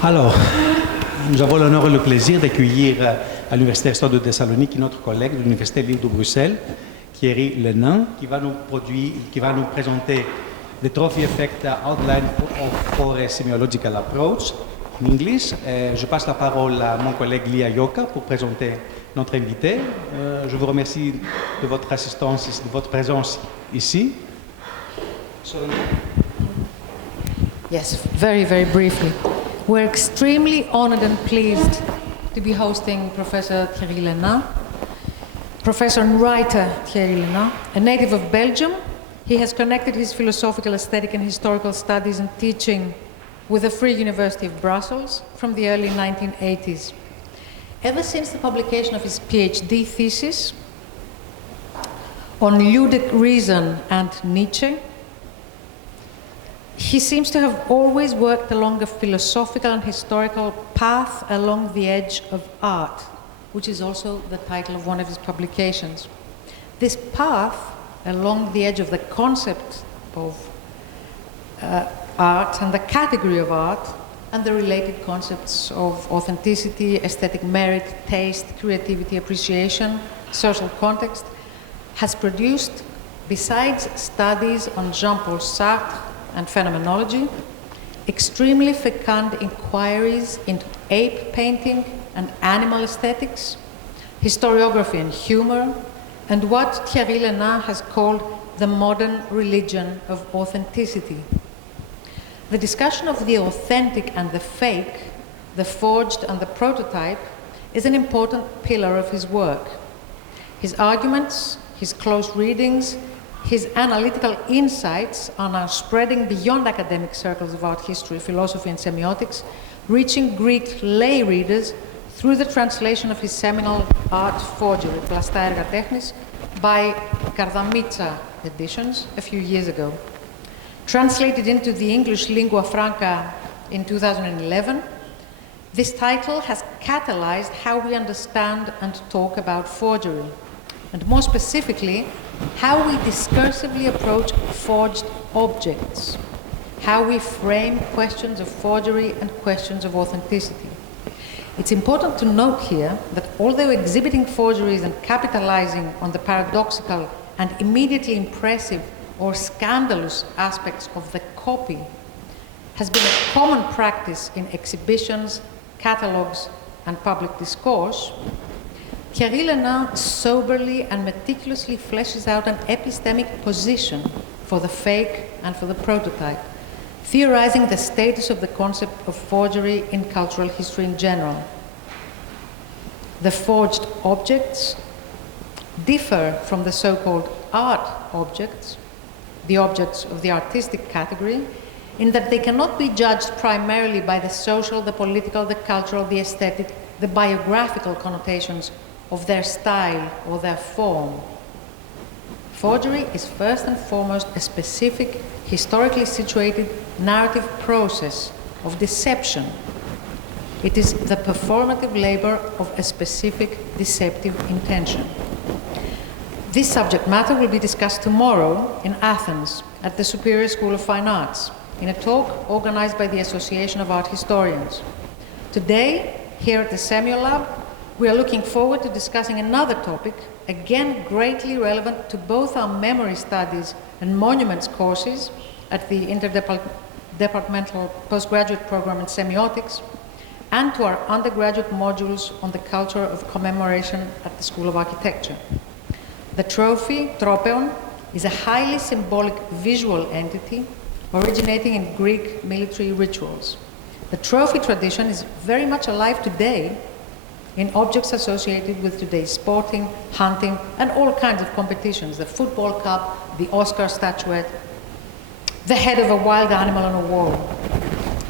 Alors, nous avons l'honneur et le plaisir d'accueillir à l'Université de Thessaloniki notre collègue de l'Université Libre de Bruxelles, Thierry Lenain, qui va nous présenter the trophy effect outline for a semiological approach in English. Je passe la parole à mon collègue Yoka pour présenter notre invité. Je vous remercie de votre assistance, de votre présence ici. Yes, very, very briefly. We're extremely honored and pleased to be hosting Professor Thierry Lenain. Professor and writer Thierry Lenain, a native of Belgium, he has connected his philosophical, aesthetic and historical studies and teaching with the Free University of Brussels from the early 1980s. Ever since the publication of his PhD thesis on ludic reason and Nietzsche, he seems to have always worked along a philosophical and historical path along the edge of art, which is also the title of one of his publications. This path along the edge of the concept of art and the category of art and the related concepts of authenticity, aesthetic merit, taste, creativity, appreciation, social context, has produced, besides studies on Jean-Paul Sartre and phenomenology, extremely fecund inquiries into ape painting and animal aesthetics, historiography and humor, and what Thierry Lenain has called the modern religion of authenticity. The discussion of the authentic and the fake, the forged and the prototype, is an important pillar of his work. His arguments, his close readings, his analytical insights are now spreading beyond academic circles of art history, philosophy, and semiotics, reaching Greek lay readers through the translation of his seminal art forgery, Plasta Erga Technis, by Kardamitsa editions a few years ago. Translated into the English lingua franca in 2011, this title has catalyzed how we understand and talk about forgery, and more specifically, how we discursively approach forged objects, how we frame questions of forgery and questions of authenticity. It's important to note here that although exhibiting forgeries and capitalizing on the paradoxical and immediately impressive or scandalous aspects of the copy has been a common practice in exhibitions, catalogues, and public discourse, Thierry Lenain soberly and meticulously fleshes out an epistemic position for the fake and for the prototype, theorizing the status of the concept of forgery in cultural history in general. The forged objects differ from the so-called art objects, the objects of the artistic category, in that they cannot be judged primarily by the social, the political, the cultural, the aesthetic, the biographical connotations of their style or their form. Forgery is first and foremost a specific, historically situated narrative process of deception. It is the performative labor of a specific deceptive intention. This subject matter will be discussed tomorrow in Athens at the Superior School of Fine Arts in a talk organized by the Association of Art Historians. Today, here at the SemioLab, we are looking forward to discussing another topic, again greatly relevant to both our memory studies and monuments courses at the interdepartmental postgraduate program in semiotics, and to our undergraduate modules on the culture of commemoration at the School of Architecture. The trophy, tropeon, is a highly symbolic visual entity originating in Greek military rituals. The trophy tradition is very much alive today in objects associated with today's sporting, hunting, and all kinds of competitions, the football cup, the Oscar statuette, the head of a wild animal on a wall.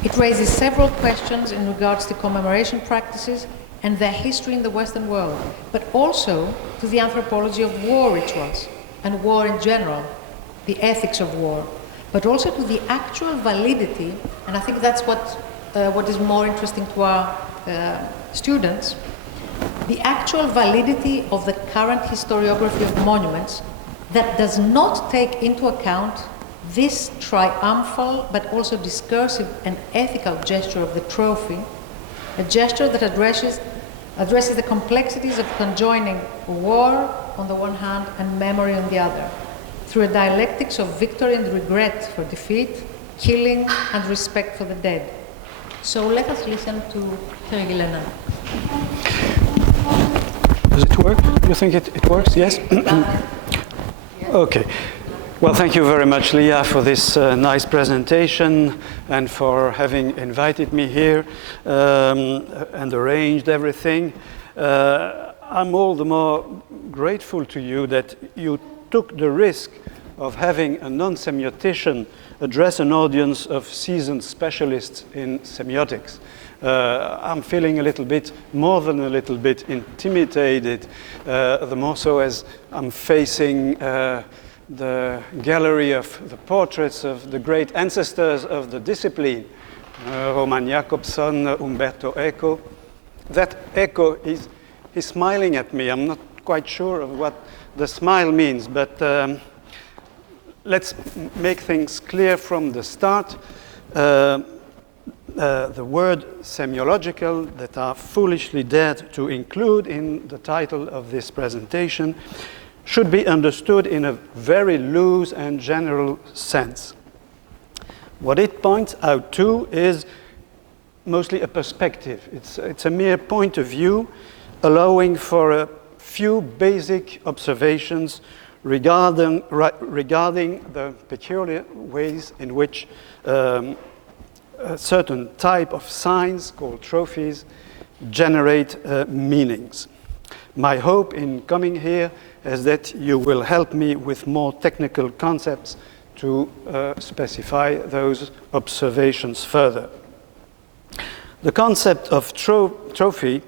It raises several questions in regards to commemoration practices and their history in the Western world, but also to the anthropology of war rituals and war in general, the ethics of war, but also to the actual validity, and I think that's what is more interesting to our students, the actual validity of the current historiography of monuments that does not take into account This triumphal but also discursive and ethical gesture of the trophy, a gesture that addresses the complexities of conjoining war on the one hand and memory on the other, through a dialectics of victory and regret for defeat, killing and respect for the dead. So let us listen to Thierry Lenain. Does it work? You think it works? Yes? Okay. Well, thank you very much, Leah, for this nice presentation and for having invited me here and arranged everything. I'm all the more grateful to you that you took the risk of having a non-semiotician address an audience of seasoned specialists in semiotics. I'm feeling a little bit, more than a little bit, intimidated, the more so as I'm facing the gallery of the portraits of the great ancestors of the discipline, Roman Jakobson, Umberto Eco. That Eco is smiling at me. I'm not quite sure of what the smile means, but let's make things clear from the start. The word semiological that I foolishly dared to include in the title of this presentation should be understood in a very loose and general sense. What it points out to is mostly a perspective. It's a mere point of view allowing for a few basic observations regarding the peculiar ways in which a certain type of signs called trophies generate meanings. My hope in coming here is that you will help me with more technical concepts to specify those observations further. The concept of trophy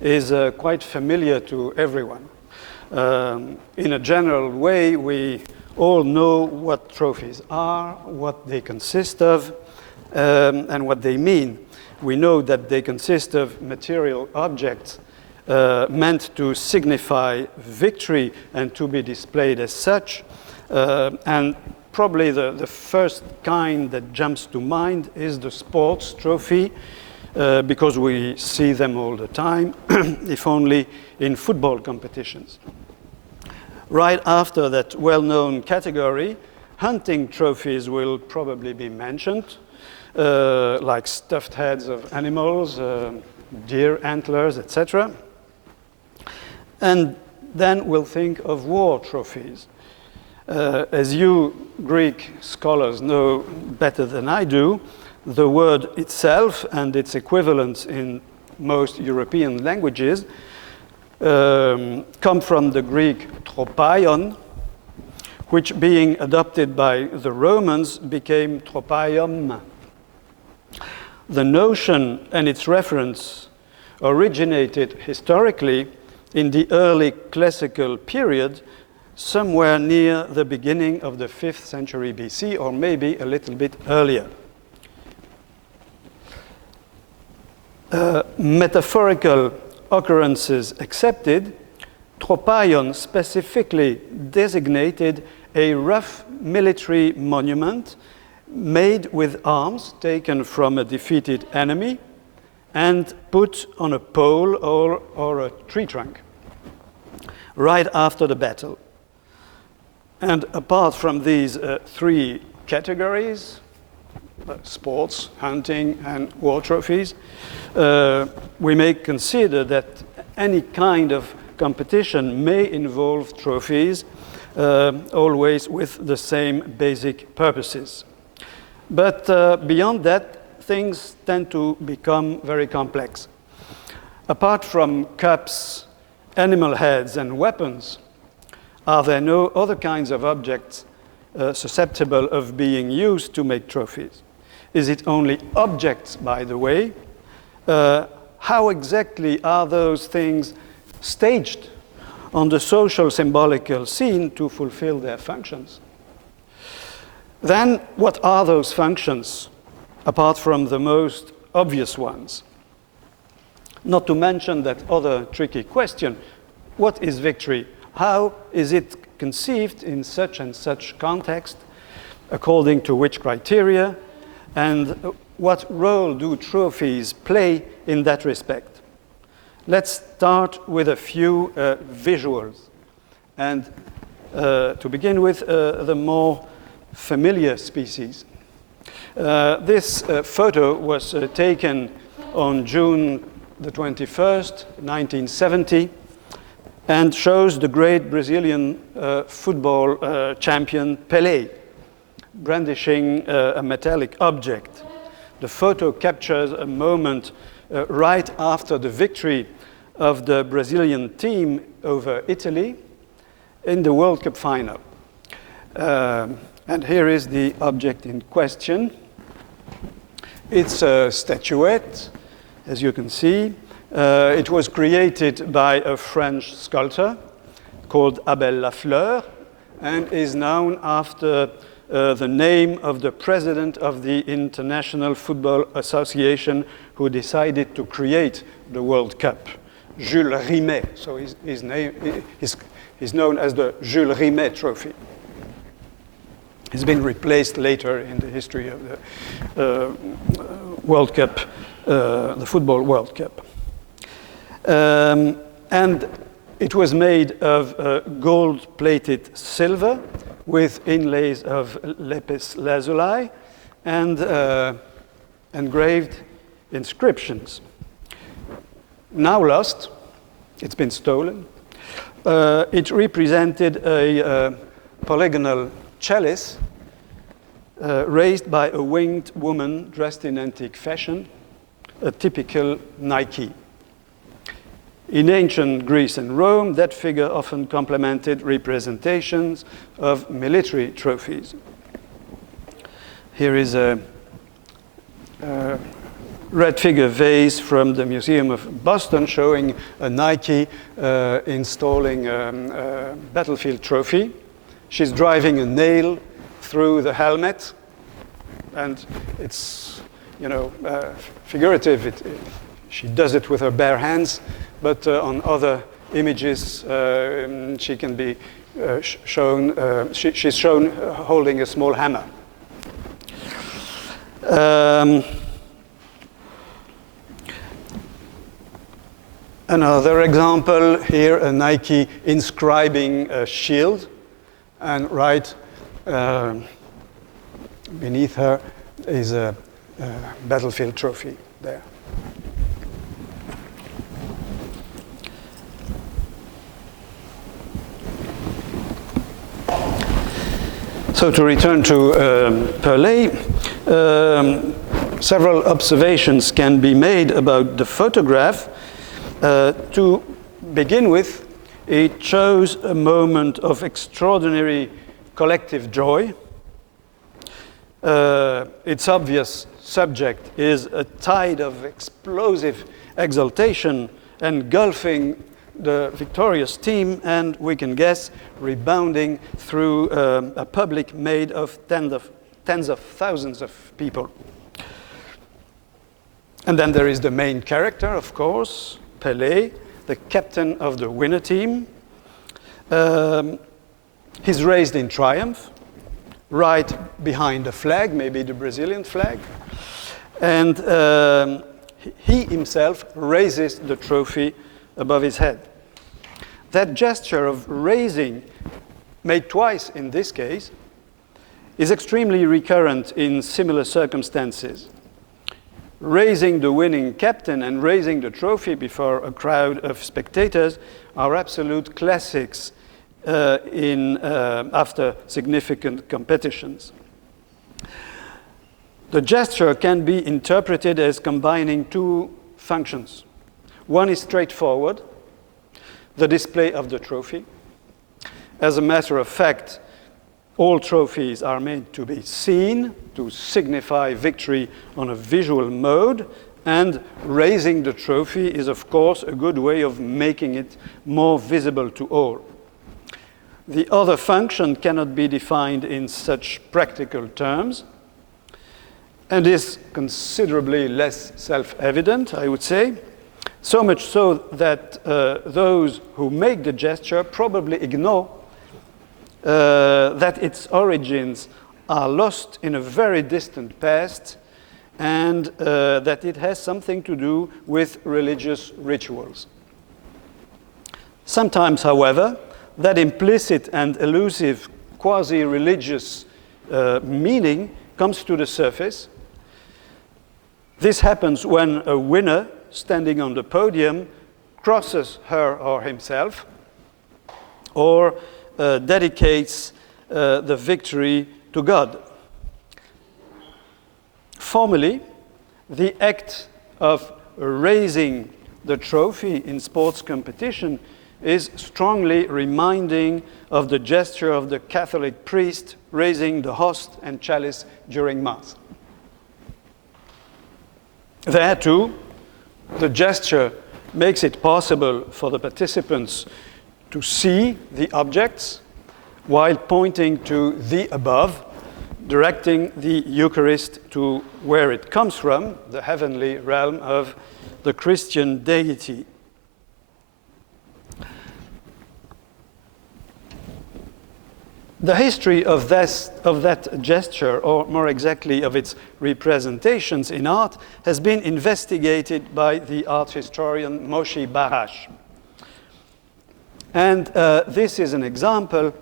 is quite familiar to everyone. In a general way, we all know what trophies are, what they consist of, and what they mean. We know that they consist of material objects meant to signify victory and to be displayed as such. And probably the first kind that jumps to mind is the sports trophy, because we see them all the time, if only in football competitions. Right after that well-known category, hunting trophies will probably be mentioned, like stuffed heads of animals, deer antlers, etc. And then we'll think of war trophies. As you Greek scholars know better than I do, the word itself and its equivalents in most European languages come from the Greek tropaion, which being adopted by the Romans became tropaion. The notion and its reference originated historically in the early classical period, somewhere near the beginning of the 5th century BC, or maybe a little bit earlier. Metaphorical occurrences accepted, tropaion specifically designated a rough military monument made with arms taken from a defeated enemy and put on a pole or a tree trunk right after the battle. And apart from these three categories, sports, hunting, and war trophies, we may consider that any kind of competition may involve trophies, always with the same basic purposes. But beyond that, things tend to become very complex. Apart from cups, animal heads, and weapons, are there no other kinds of objects susceptible of being used to make trophies? Is it only objects, by the way? How exactly are those things staged on the social symbolical scene to fulfill their functions? Then, what are those functions, apart from the most obvious ones? Not to mention that other tricky question, what is victory? How is it conceived in such and such context? according to which criteria, and what role do trophies play in that respect. Let's start with a few visuals. And to begin with, the more familiar species. This photo was taken on June the 21st, 1970, and shows the great Brazilian football champion Pelé brandishing a metallic object. The photo captures a moment right after the victory of the Brazilian team over Italy in the World Cup final. And here is the object in question. It's a statuette, as you can see. It was created by a French sculptor called Abel Lafleur and is known after the name of the president of the International Football Association who decided to create the World Cup, Jules Rimet. So his name is known as the Jules Rimet Trophy. It's been replaced later in the history of the World Cup, the Football World Cup. And it was made of gold-plated silver with inlays of lapis lazuli and engraved inscriptions. Now lost, it's been stolen. It represented a polygonal chalice raised by a winged woman dressed in antique fashion, a typical Nike. In ancient Greece and Rome, that figure often complemented representations of military trophies. Here is a red figure vase from the Museum of Boston showing a Nike installing a battlefield trophy. She's driving a nail through the helmet, and it's, figurative. She does it with her bare hands, but on other images, she can be shown. She's shown holding a small hammer. Another example here, a Nike inscribing a shield, and right beneath her is a battlefield trophy there. So to return to Pelé, several observations can be made about the photograph. To begin with, it shows a moment of extraordinary collective joy. Its obvious subject is a tide of explosive exultation engulfing the victorious team, and we can guess rebounding through a public made of tens of thousands of people. And then there is the main character, of course, Pelé, the captain of the winner team. He's raised in triumph, right behind the flag, maybe the Brazilian flag. And he himself raises the trophy above his head. That gesture of raising, made twice in this case, is extremely recurrent in similar circumstances. Raising the winning captain and raising the trophy before a crowd of spectators are absolute classics after significant competitions. The gesture can be interpreted as combining two functions. One is straightforward, the display of the trophy. As a matter of fact, all trophies are made to be seen, to signify victory on a visual mode, and raising the trophy is, of course, a good way of making it more visible to all. The other function cannot be defined in such practical terms, and is considerably less self-evident, I would say. So much so that those who make the gesture probably ignore that its origins are lost in a very distant past, and that it has something to do with religious rituals. Sometimes, however, that implicit and elusive quasi-religious meaning comes to the surface. This happens when a winner standing on the podium crosses her or himself, or dedicates the victory to God. Formally, the act of raising the trophy in sports competition is strongly reminding of the gesture of the Catholic priest raising the host and chalice during Mass. There too, the gesture makes it possible for the participants to see the objects while pointing to the above, directing the Eucharist to where it comes from, the heavenly realm of the Christian deity. The history of that gesture, or more exactly of its representations in art, has been investigated by the art historian Moshe Barash. And this is an example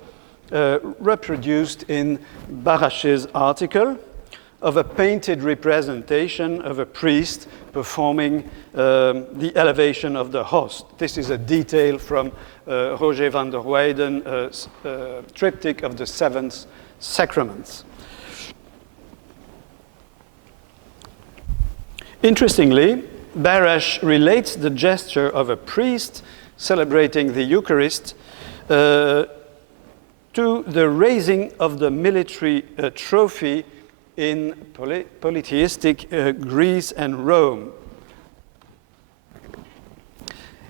reproduced in Barash's article of a painted representation of a priest performing the elevation of the host. This is a detail from Roger van der Weyden's triptych of the Seven Sacraments. Interestingly, Barash relates the gesture of a priest celebrating the Eucharist to the raising of the military trophy in polytheistic Greece and Rome.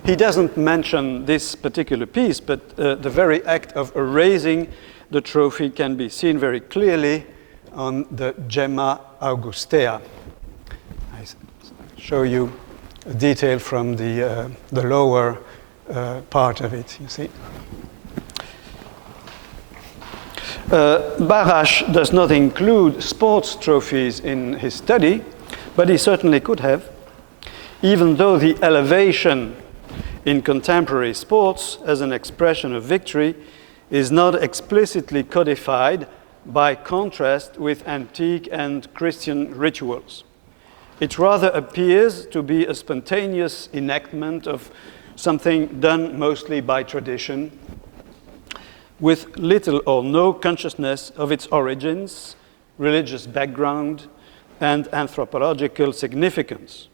He doesn't mention this particular piece, but the very act of raising the trophy can be seen very clearly on the Gemma Augustea. I show you a detail from the lower part of it, you see. Barash does not include sports trophies in his study, but he certainly could have, even though the elevation in contemporary sports as an expression of victory is not explicitly codified by contrast with antique and Christian rituals. It rather appears to be a spontaneous enactment of something done mostly by tradition, with little or no consciousness of its origins, religious background, and anthropological significance,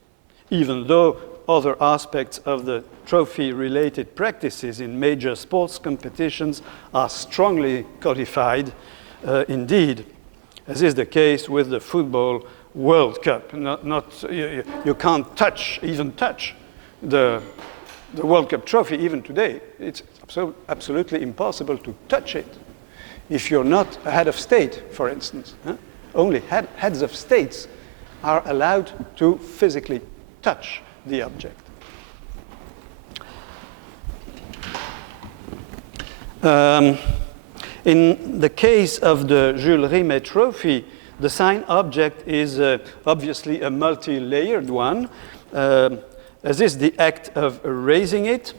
even though other aspects of the trophy-related practices in major sports competitions are strongly codified indeed, as is the case with the Football World Cup. You can't even touch the World Cup trophy even today. It's absolutely impossible to touch it if you're not a head of state, for instance. Only heads of states are allowed to physically touch the object. In the case of the Jules Rimet trophy, the sign object is obviously a multi-layered one, as is the act of raising it.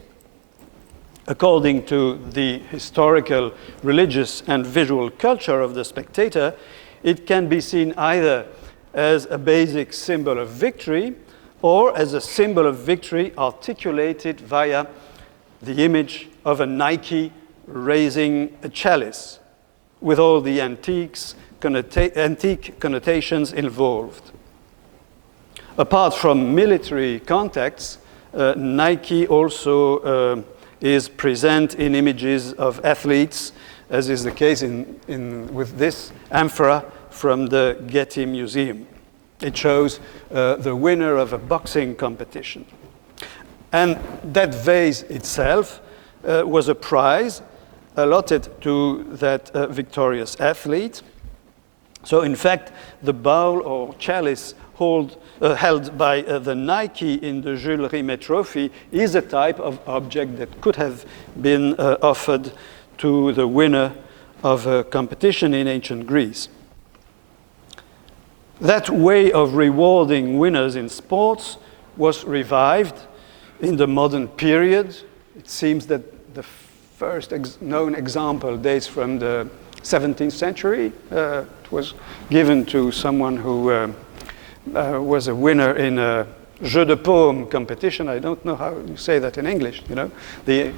According to the historical, religious, and visual culture of the spectator, it can be seen either as a basic symbol of victory or as a symbol of victory articulated via the image of a Nike raising a chalice, with all the antique connotations involved. Apart from military contexts, Nike also is present in images of athletes, as is the case with this amphora from the Getty Museum. It shows the winner of a boxing competition. And that vase itself was a prize allotted to that victorious athlete. So in fact, the bowl or chalice held by the Nike in the Jules Rimet trophy is a type of object that could have been offered to the winner of a competition in ancient Greece. That way of rewarding winners in sports was revived in the modern period. It seems that the first known example dates from the 17th century. It was given to someone who was a winner in a jeu de paume competition. I don't know how you say that in English, you know. The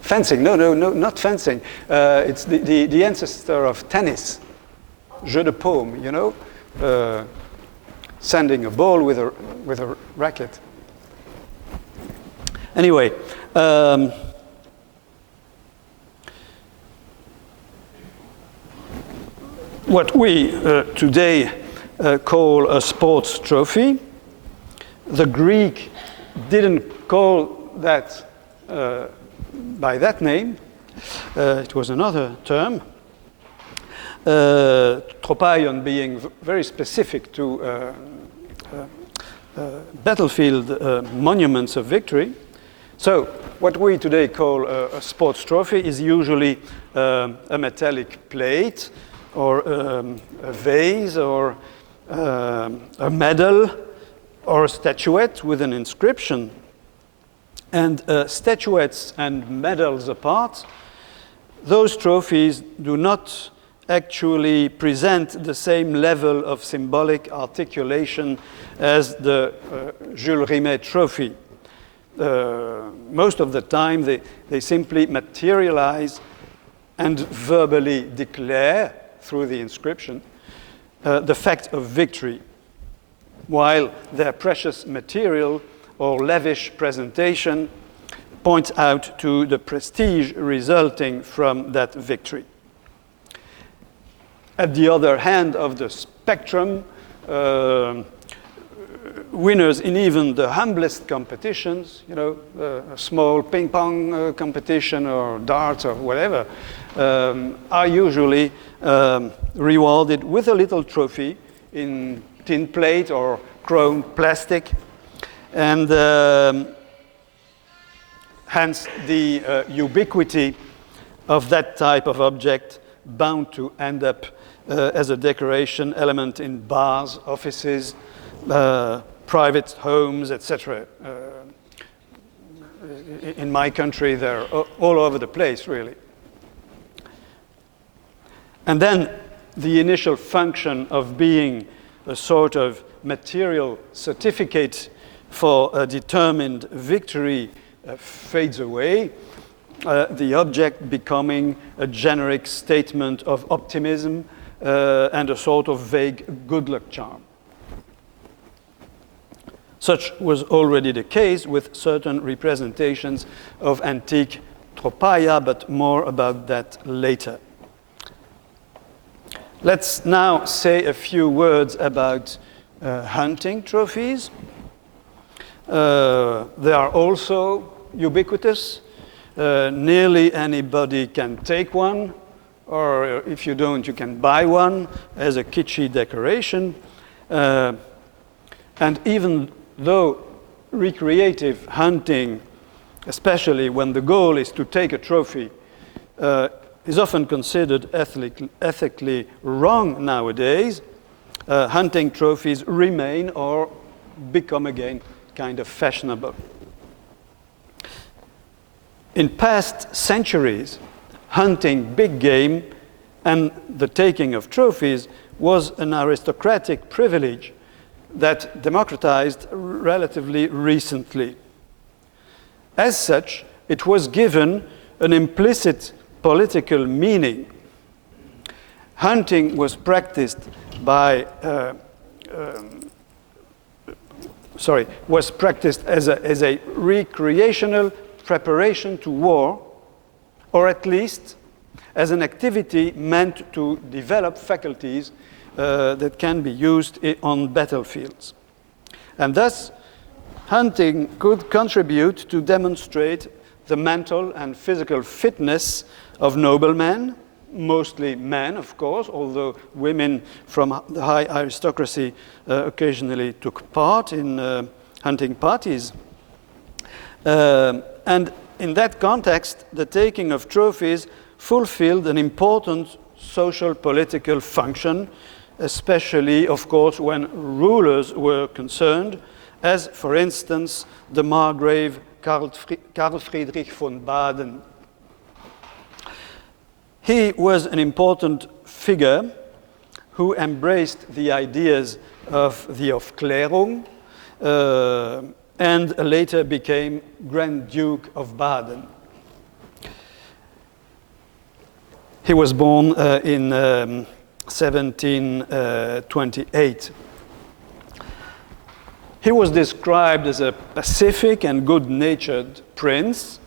fencing, no, not fencing. It's the ancestor of tennis, jeu de paume, you know, sending a ball with a racket. Anyway, what we today call a sports trophy, the Greek didn't call that by that name. It was another term. Tropaion being very specific to battlefield monuments of victory. So what we today call a sports trophy is usually a metallic plate or a vase or a medal or a statuette with an inscription. And statuettes and medals apart, those trophies do not actually present the same level of symbolic articulation as the Jules Rimet trophy. Most of the time, they simply materialize and verbally declare through the inscription the fact of victory, while their precious material or lavish presentation points out to the prestige resulting from that victory. At the other hand of the spectrum, winners in even the humblest competitions, you know, a small ping pong competition or darts or whatever, are usually rewarded with a little trophy in tin plate or chrome plastic. And hence the ubiquity of that type of object bound to end up as a decoration element in bars, offices, private homes, etc. In my country, they're all over the place, really. And then the initial function of being a sort of material certificate for a determined victory fades away, the object becoming a generic statement of optimism and a sort of vague good luck charm. Such was already the case with certain representations of antique tropaia, but more about that later. Let's now say a few words about hunting trophies. They are also ubiquitous. Nearly anybody can take one, or if you don't, you can buy one as a kitschy decoration. And even though recreative hunting, especially when the goal is to take a trophy, is often considered ethically wrong nowadays, hunting trophies remain or become again kind of fashionable. In past centuries, hunting big game and the taking of trophies was an aristocratic privilege that democratized relatively recently. As such, it was given an implicit political meaning. Hunting was practiced by as a recreational preparation to war, or at least as an activity meant to develop faculties that can be used on battlefields. And thus, hunting could contribute to demonstrate the mental and physical fitness of noblemen, mostly men, of course, although women from the high aristocracy occasionally took part in hunting parties. And in that context, the taking of trophies fulfilled an important social political function, especially, of course, when rulers were concerned, as, for instance, the Margrave Karl Friedrich von Baden. He was an important figure who embraced the ideas of the Aufklärung and later became Grand Duke of Baden. He was born in 1728. He was described as a pacific and good-natured prince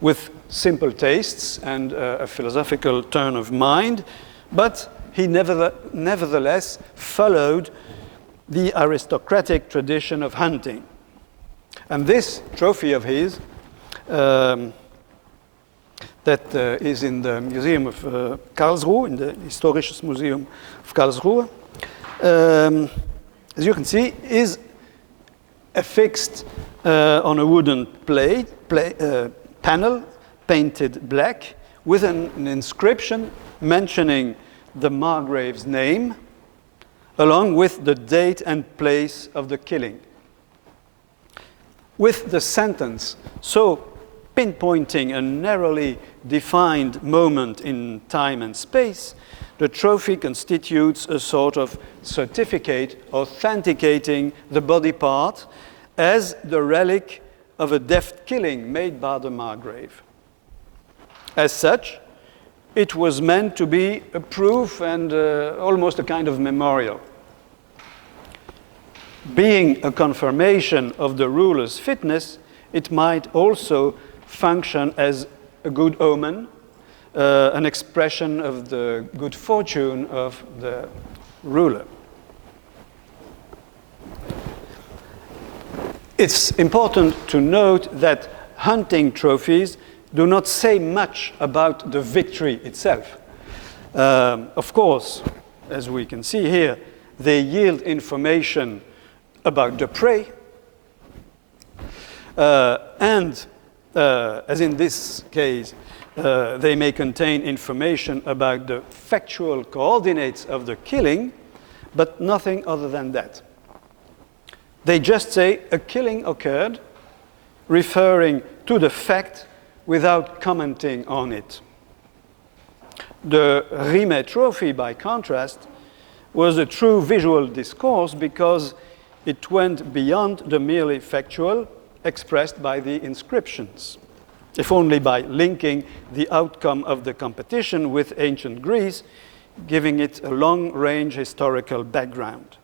with simple tastes and a philosophical turn of mind, but he nevertheless followed the aristocratic tradition of hunting. And this trophy of his that is in the Museum of Karlsruhe, in the Historisches Museum of Karlsruhe, as you can see, is affixed on a wooden panel painted black with an inscription mentioning the Margrave's name along with the date and place of the killing. With the sentence so pinpointing a narrowly defined moment in time and space, the trophy constitutes a sort of certificate authenticating the body part as the relic of a deft killing made by the Margrave. As such, it was meant to be a proof and almost a kind of memorial. Being a confirmation of the ruler's fitness, it might also function as a good omen, an expression of the good fortune of the ruler. It's important to note that hunting trophies do not say much about the victory itself. Of course, as we can see here, they yield information about the prey, and as in this case, they may contain information about the factual coordinates of the killing, but nothing other than that. They just say a killing occurred, referring to the fact without commenting on it. The Rimet trophy, by contrast, was a true visual discourse because it went beyond the merely factual expressed by the inscriptions, if only by linking the outcome of the competition with ancient Greece, giving it a long-range historical background.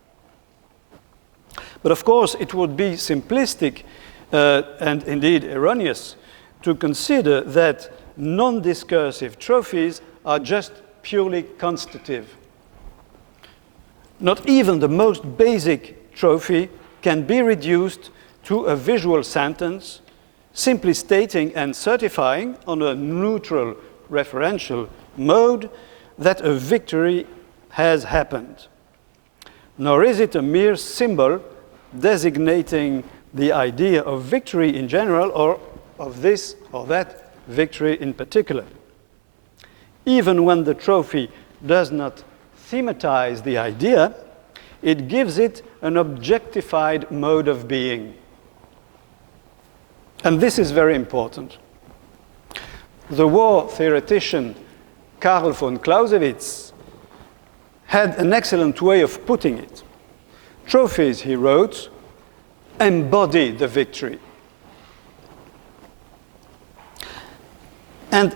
But of course, it would be simplistic and indeed erroneous to consider that non-discursive trophies are just purely constitutive. Not even the most basic trophy can be reduced to a visual sentence, simply stating and certifying on a neutral referential mode that a victory has happened. Nor is it a mere symbol designating the idea of victory in general or of this or that victory in particular. Even when the trophy does not thematize the idea, it gives it an objectified mode of being. And this is very important. The war theoretician Karl von Clausewitz had an excellent way of putting it. Trophies, he wrote, embody the victory. And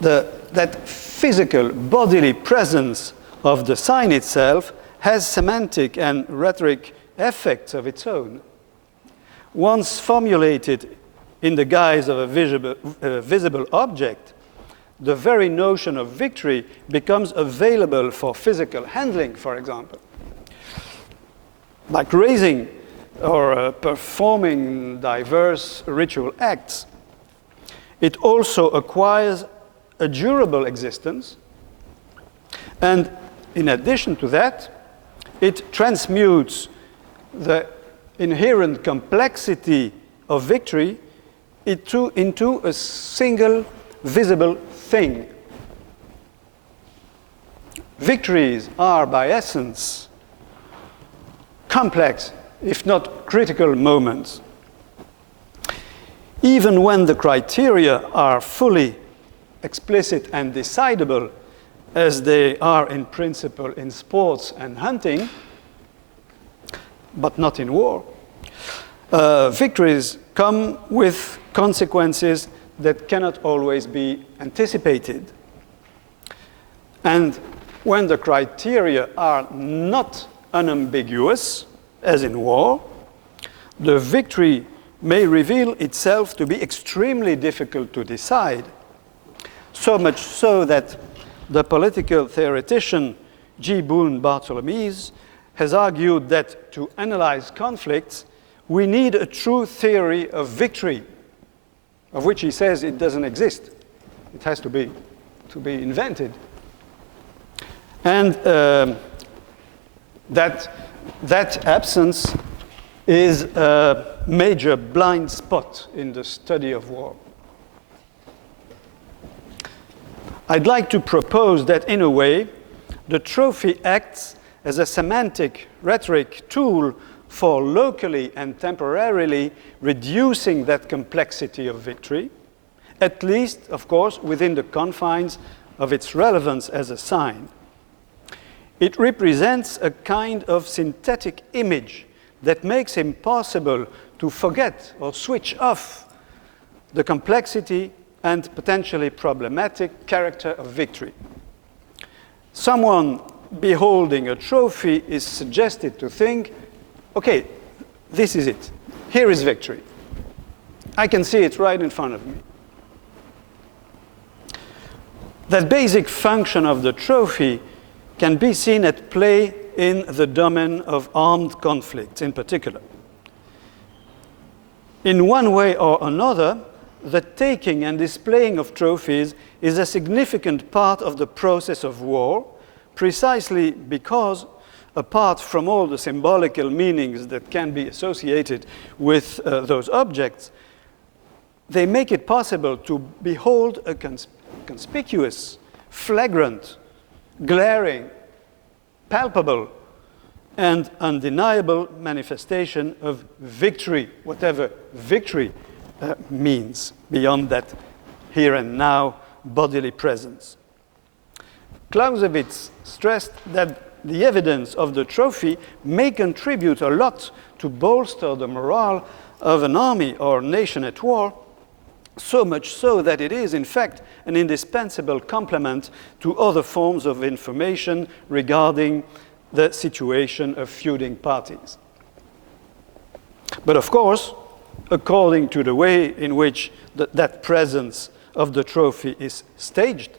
that physical, bodily presence of the sign itself has semantic and rhetoric effects of its own. Once formulated in the guise of a visible object, the very notion of victory becomes available for physical handling, for example. Like raising or performing diverse ritual acts, it also acquires a durable existence, and in addition to that, it transmutes the inherent complexity of victory into a single visible thing. victories are by essence complex, if not critical moments. Even when the criteria are fully explicit and decidable, as they are in principle in sports and hunting, but not in war, victories come with consequences that cannot always be anticipated. And when the criteria are not unambiguous, as in war, the victory may reveal itself to be extremely difficult to decide, so much so that the political theoretician G. Boone Bartholomew has argued that to analyze conflicts, we need a true theory of victory, of which he says it doesn't exist. It has to be invented. And that absence is a major blind spot in the study of war. I'd like to propose that, in a way, the trophy acts as a semantic rhetoric tool for locally and temporarily reducing that complexity of victory, at least, of course, within the confines of its relevance as a sign. It represents a kind of synthetic image that makes it impossible to forget or switch off the complexity and potentially problematic character of victory. Someone beholding a trophy is suggested to think, okay, this is it. Here is victory. I can see it right in front of me. That basic function of the trophy can be seen at play in the domain of armed conflicts in particular. In one way or another, the taking and displaying of trophies is a significant part of the process of war, precisely because, apart from all the symbolical meanings that can be associated with those objects, they make it possible to behold a conspicuous, flagrant, glaring, palpable, and undeniable manifestation of victory, whatever victory means, beyond that here and now bodily presence. Clausewitz stressed that the evidence of the trophy may contribute a lot to bolster the morale of an army or nation at war, so much so that it is, in fact, an indispensable complement to other forms of information regarding the situation of feuding parties. But of course, according to the way in which that presence of the trophy is staged,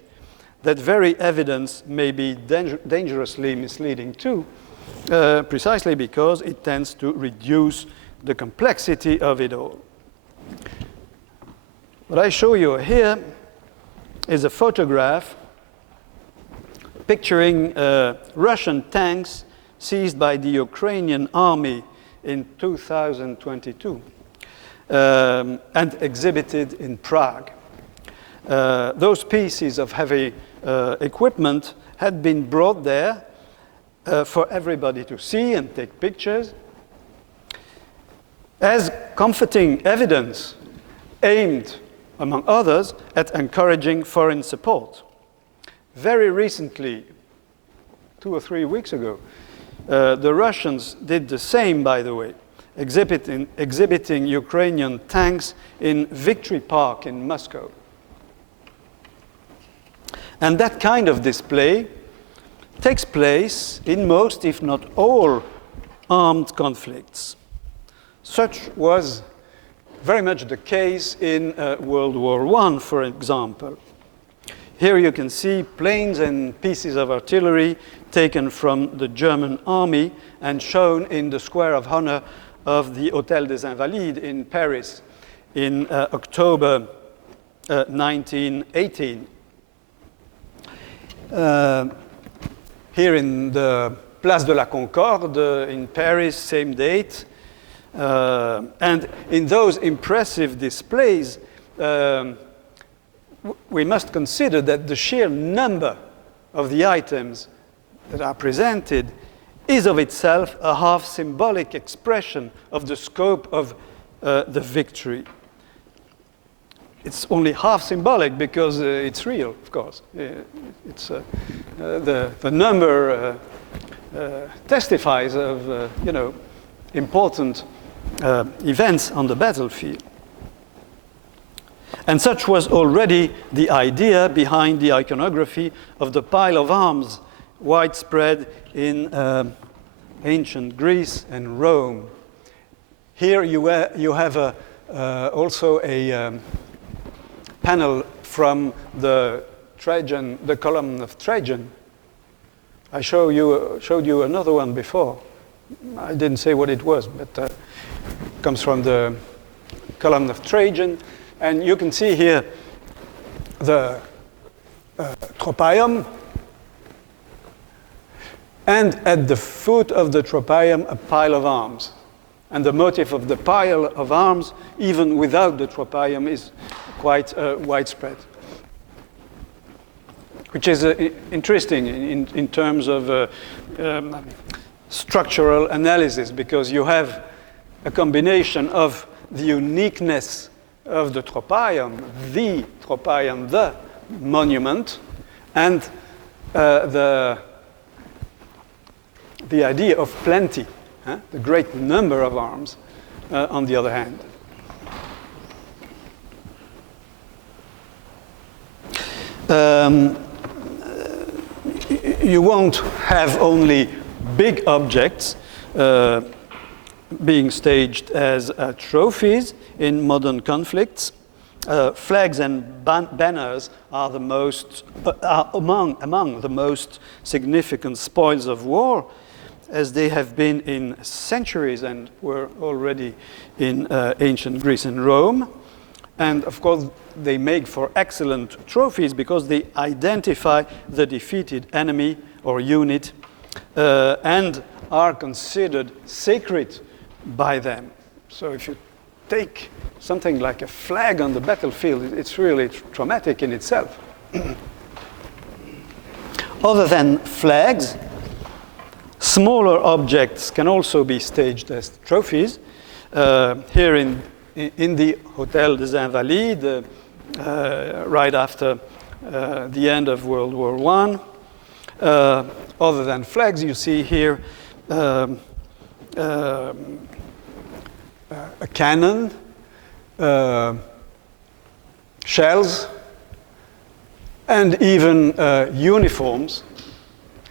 that very evidence may be dangerously misleading too, precisely because it tends to reduce the complexity of it all. What I show you here is a photograph picturing Russian tanks seized by the Ukrainian army in 2022 and exhibited in Prague. Those pieces of heavy equipment had been brought there for everybody to see and take pictures as comforting evidence aimed, among others, at encouraging foreign support. Very recently, 2 or 3 weeks ago, the Russians did the same, by the way, exhibiting Ukrainian tanks in Victory Park in Moscow. And that kind of display takes place in most, if not all, armed conflicts. Such was very much the case in World War I, for example. Here you can see planes and pieces of artillery taken from the German army and shown in the Square of Honor of the Hôtel des Invalides in Paris in October 1918. Here in the Place de la Concorde in Paris, same date. And in those impressive displays, we must consider that the sheer number of the items that are presented is of itself a half symbolic expression of the scope of the victory. It's only half symbolic because it's real, of course. It's the number testifies of important events on the battlefield. And such was already the idea behind the iconography of the pile of arms widespread in ancient Greece and Rome. Here you have also a panel from the column of Trajan. I showed you another one before. I didn't say what it was, but it comes from the column of Trajan. And you can see here the tropaeum, and at the foot of the tropaeum, a pile of arms. And the motif of the pile of arms, even without the tropaeum, is quite widespread, which is interesting in terms of structural analysis, because you have a combination of the uniqueness of the tropaeum, the monument, and the idea of plenty, the great number of arms, on the other hand. You won't have only big objects being staged as trophies in modern conflicts. Flags and banners are among the most significant spoils of war, as they have been in centuries and were already in ancient Greece and Rome. And of course, they make for excellent trophies because they identify the defeated enemy or unit and are considered sacred by them. So if you take something like a flag on the battlefield, it's really traumatic in itself. Other than flags, smaller objects can also be staged as trophies. Here in the Hôtel des Invalides, right after the end of World War I. Other than flags, you see here a cannon, shells, and even uniforms.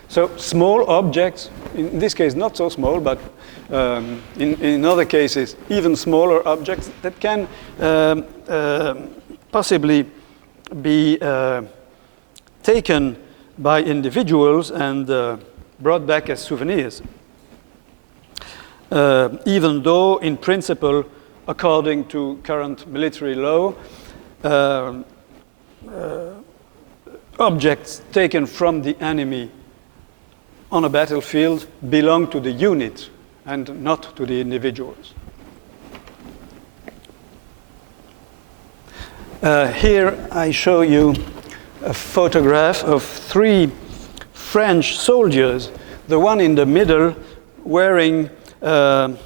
So small objects, in this case not so small, but in other cases even smaller objects that can possibly be taken by individuals and brought back as souvenirs. Even though in principle, according to current military law, objects taken from the enemy on a battlefield belong to the unit and not to the individuals. Here I show you a photograph of 3 French soldiers, the one in the middle wearing an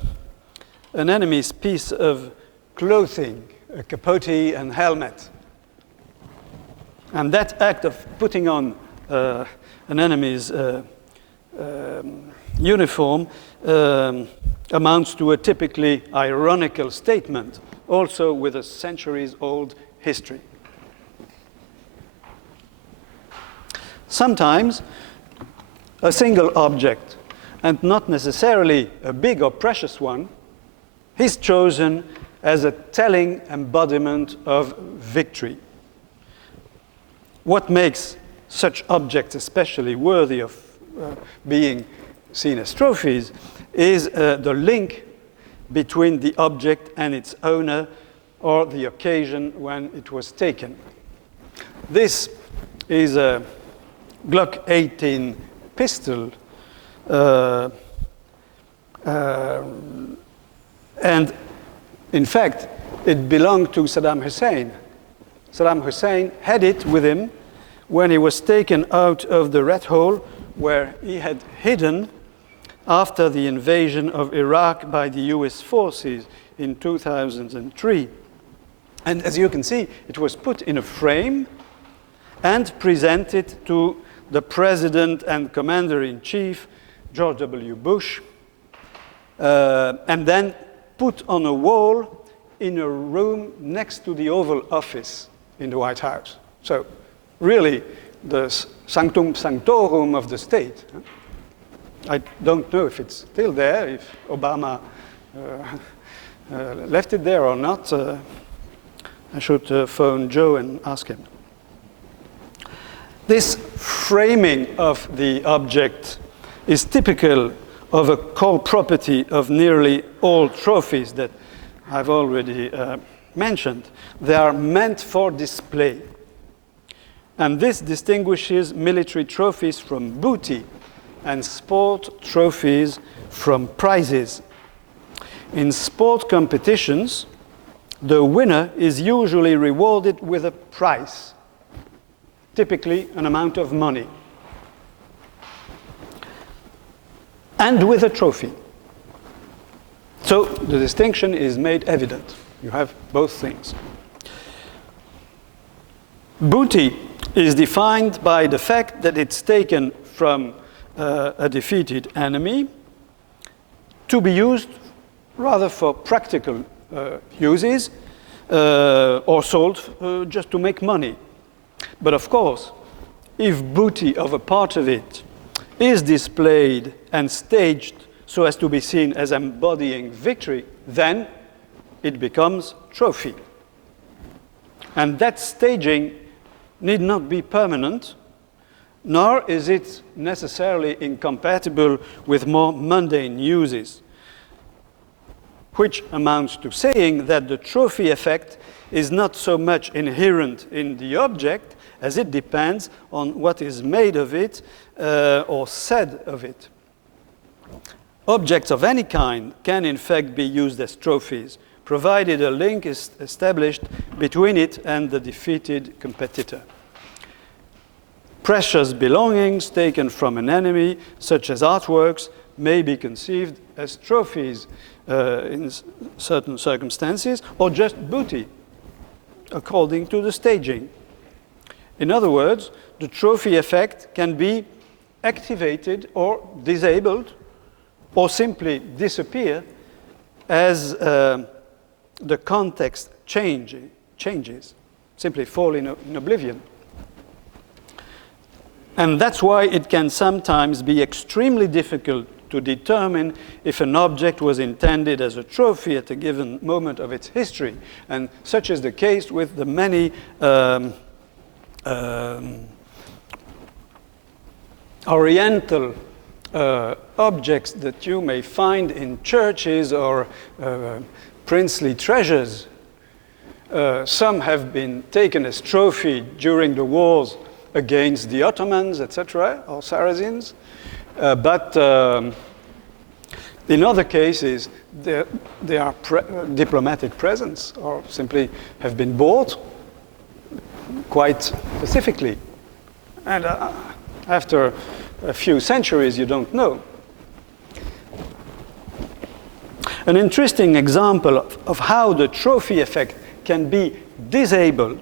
enemy's piece of clothing, a capote and helmet. And that act of putting on an enemy's uniform amounts to a typically ironical statement, also with a centuries-old history. Sometimes a single object, and not necessarily a big or precious one, is chosen as a telling embodiment of victory. What makes such objects especially worthy of being seen as trophies is the link between the object and its owner or the occasion when it was taken. This is a Glock 18 pistol, and in fact, it belonged to Saddam Hussein. Saddam Hussein had it with him when he was taken out of the rat hole where he had hidden after the invasion of Iraq by the US forces in 2003. And as you can see, it was put in a frame and presented to the President and Commander-in-Chief, George W. Bush, and then put on a wall in a room next to the Oval Office in the White House. So really, the sanctum sanctorum of the state. I don't know if it's still there, if Obama left it there or not. I should phone Joe and ask him. This framing of the object is typical of a core property of nearly all trophies that I've already mentioned. They are meant for display. And this distinguishes military trophies from booty and sport trophies from prizes. In sport competitions, the winner is usually rewarded with a prize, typically an amount of money, and with a trophy. So the distinction is made evident. You have both things. Booty is defined by the fact that it's taken from a defeated enemy to be used rather for practical uses or sold just to make money. But of course, if booty of a part of it is displayed and staged so as to be seen as embodying victory, then it becomes trophy. And that staging need not be permanent, nor is it necessarily incompatible with more mundane uses, which amounts to saying that the trophy effect is not so much inherent in the object as it depends on what is made of it or said of it. Objects of any kind can in fact be used as trophies, provided a link is established between it and the defeated competitor. Precious belongings taken from an enemy, such as artworks, may be conceived as trophies in certain circumstances, or just booty, according to the staging. In other words, the trophy effect can be activated or disabled, or simply disappear as the context changes, simply fall in oblivion. And that's why it can sometimes be extremely difficult to determine if an object was intended as a trophy at a given moment of its history. And such is the case with the many Oriental objects that you may find in churches or princely treasures. Some have been taken as trophy during the wars against the Ottomans, etc., or Saracens. But in other cases, they are diplomatic presents or simply have been bought quite specifically. And after a few centuries, you don't know. An interesting example of how the trophy effect can be disabled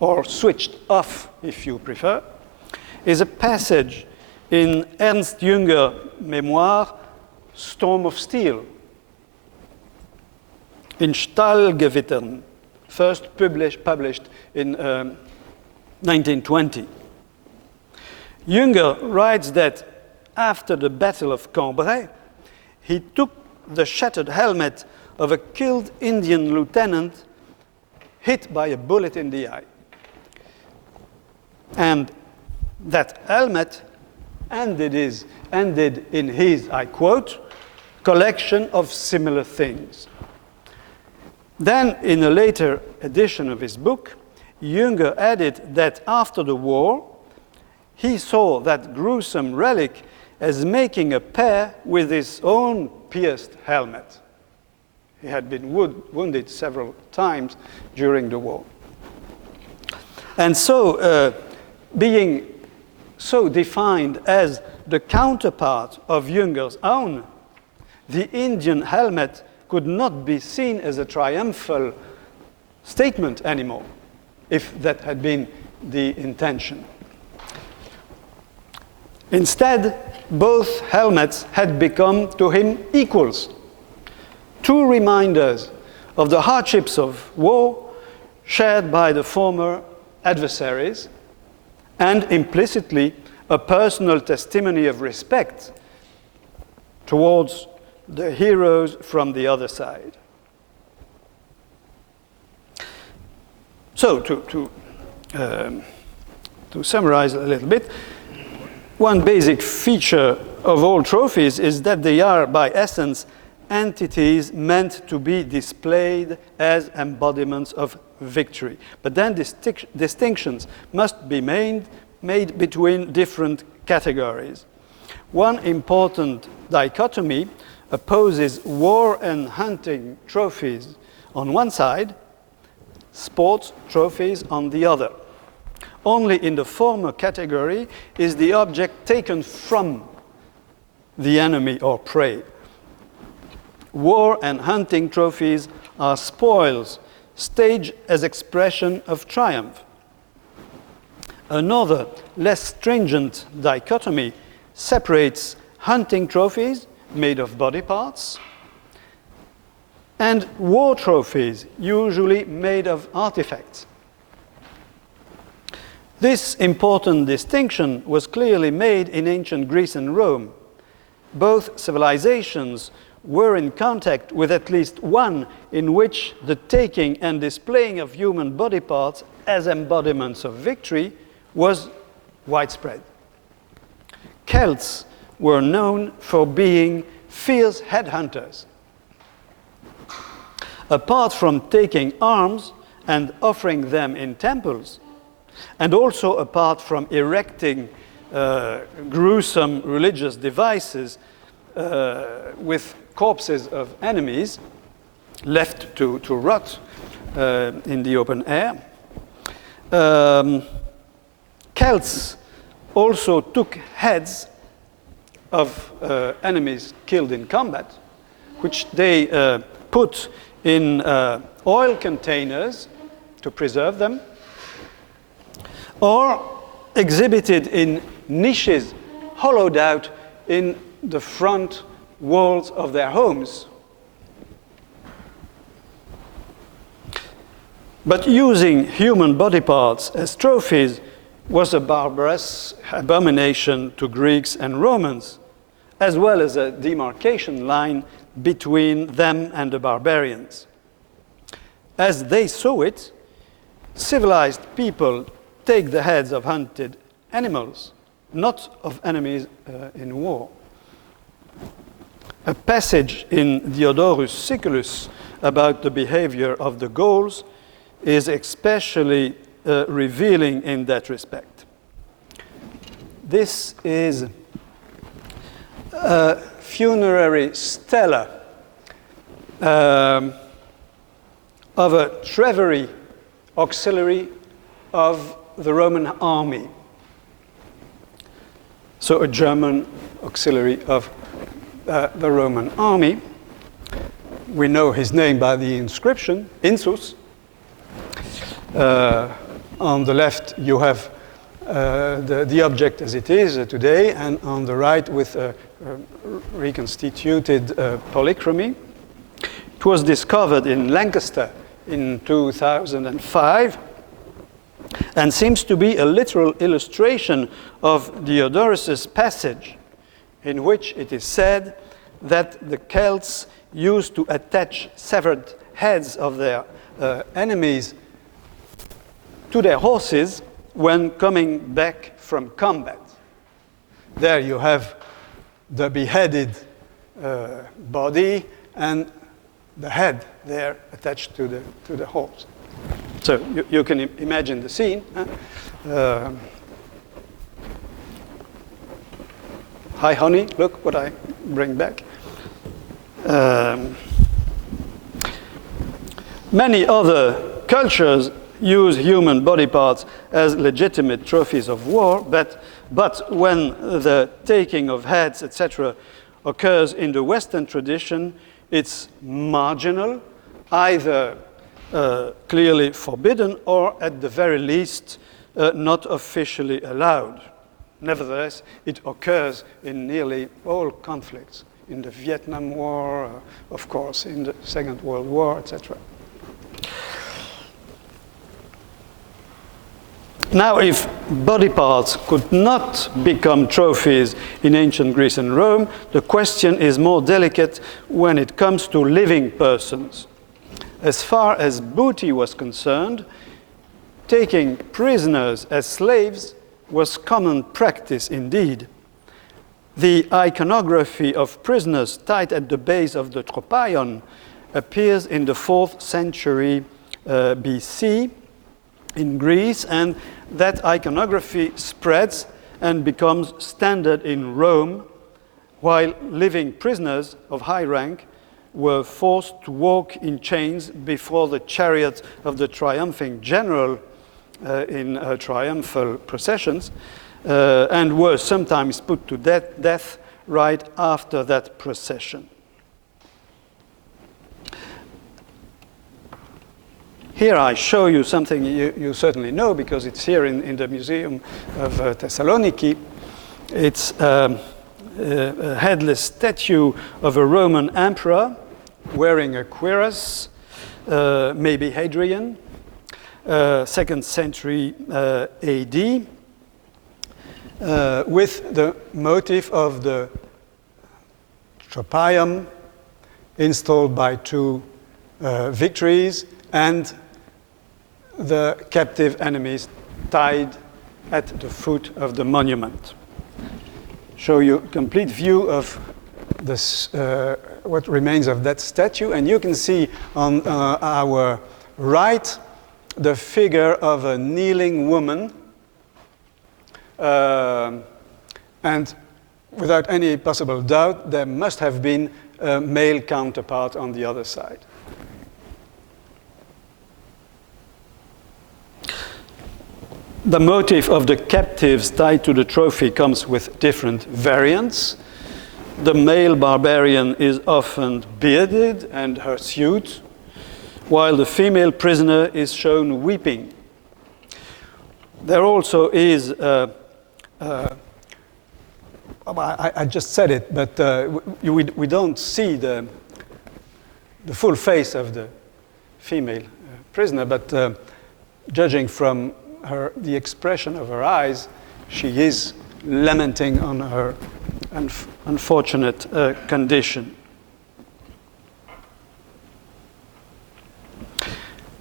or switched off, if you prefer, is a passage in Ernst Jünger's memoir, Storm of Steel, in Stahlgewittern, first published in 1920. Jünger writes that after the Battle of Cambrai, he took the shattered helmet of a killed Indian lieutenant hit by a bullet in the eye. And that helmet ended in his, I quote, collection of similar things. Then, in a later edition of his book, Jünger added that after the war, he saw that gruesome relic as making a pair with his own pierced helmet. He had been wounded several times during the war. And so, being so defined as the counterpart of Junger's own, the Indian helmet could not be seen as a triumphal statement anymore, if that had been the intention. Instead, both helmets had become to him equals, two reminders of the hardships of war shared by the former adversaries, and implicitly a personal testimony of respect towards the heroes from the other side. So, to summarize a little bit, one basic feature of all trophies is that they are, by essence, entities meant to be displayed as embodiments of victory. But then distinctions must be made between different categories. One important dichotomy opposes war and hunting trophies on one side, sports trophies on the other. Only in the former category is the object taken from the enemy or prey. War and hunting trophies are spoils, staged as expression of triumph. Another, less stringent dichotomy separates hunting trophies made of body parts and war trophies usually made of artifacts. This important distinction was clearly made in ancient Greece and Rome. Both civilizations were in contact with at least one in which the taking and displaying of human body parts as embodiments of victory was widespread. Celts were known for being fierce headhunters. Apart from taking arms and offering them in temples, and also apart from erecting gruesome religious devices with corpses of enemies left to rot in the open air, Celts also took heads of enemies killed in combat, which they put in oil containers to preserve them, or exhibited in niches hollowed out in the front walls of their homes. But using human body parts as trophies was a barbarous abomination to Greeks and Romans, as well as a demarcation line between them and the barbarians. As they saw it, civilized people take the heads of hunted animals, not of enemies in war. A passage in Diodorus Siculus about the behavior of the Gauls is especially revealing in that respect. This is a funerary stela of a Treveri auxiliary of the Roman army. So a German auxiliary of the Roman army. We know his name by the inscription, Insus. On the left, you have the object as it is today, and on the right with a reconstituted polychromy. It was discovered in Lancaster in 2005 and seems to be a literal illustration of Diodorus's passage, in which it is said that the Celts used to attach severed heads of their enemies to their horses when coming back from combat. There you have the beheaded body and the head there attached to the horse. So you can imagine the scene. Hi, honey, look what I bring back. Many other cultures use human body parts as legitimate trophies of war, but But when the taking of heads, etc., occurs in the Western tradition, it's marginal, either clearly forbidden or at the very least not officially allowed. Nevertheless, it occurs in nearly all conflicts, in the Vietnam War, of course, in the Second World War, etc. Now, if body parts could not become trophies in ancient Greece and Rome, the question is more delicate when it comes to living persons. As far as booty was concerned, taking prisoners as slaves was common practice indeed. The iconography of prisoners tied at the base of the Tropaion appears in the 4th century BC in Greece, and that iconography spreads and becomes standard in Rome, while living prisoners of high rank were forced to walk in chains before the chariot of the triumphing general in triumphal processions, and were sometimes put to death right after that procession. Here I show you something you certainly know, because it's here in the Museum of Thessaloniki. It's a headless statue of a Roman emperor wearing a cuirass, maybe Hadrian, 2nd century AD, with the motif of the Tropaion installed by 2 victories and the captive enemies tied at the foot of the monument. Show you a complete view of this, what remains of that statue, and you can see on our right the figure of a kneeling woman, and without any possible doubt there must have been a male counterpart on the other side. The motif of the captives tied to the trophy comes with different variants. The male barbarian is often bearded and hirsute, while the female prisoner is shown weeping. There also is, I just said it, but we don't see the full face of the female prisoner, but judging from the expression of her eyes, she is lamenting on her unfortunate condition.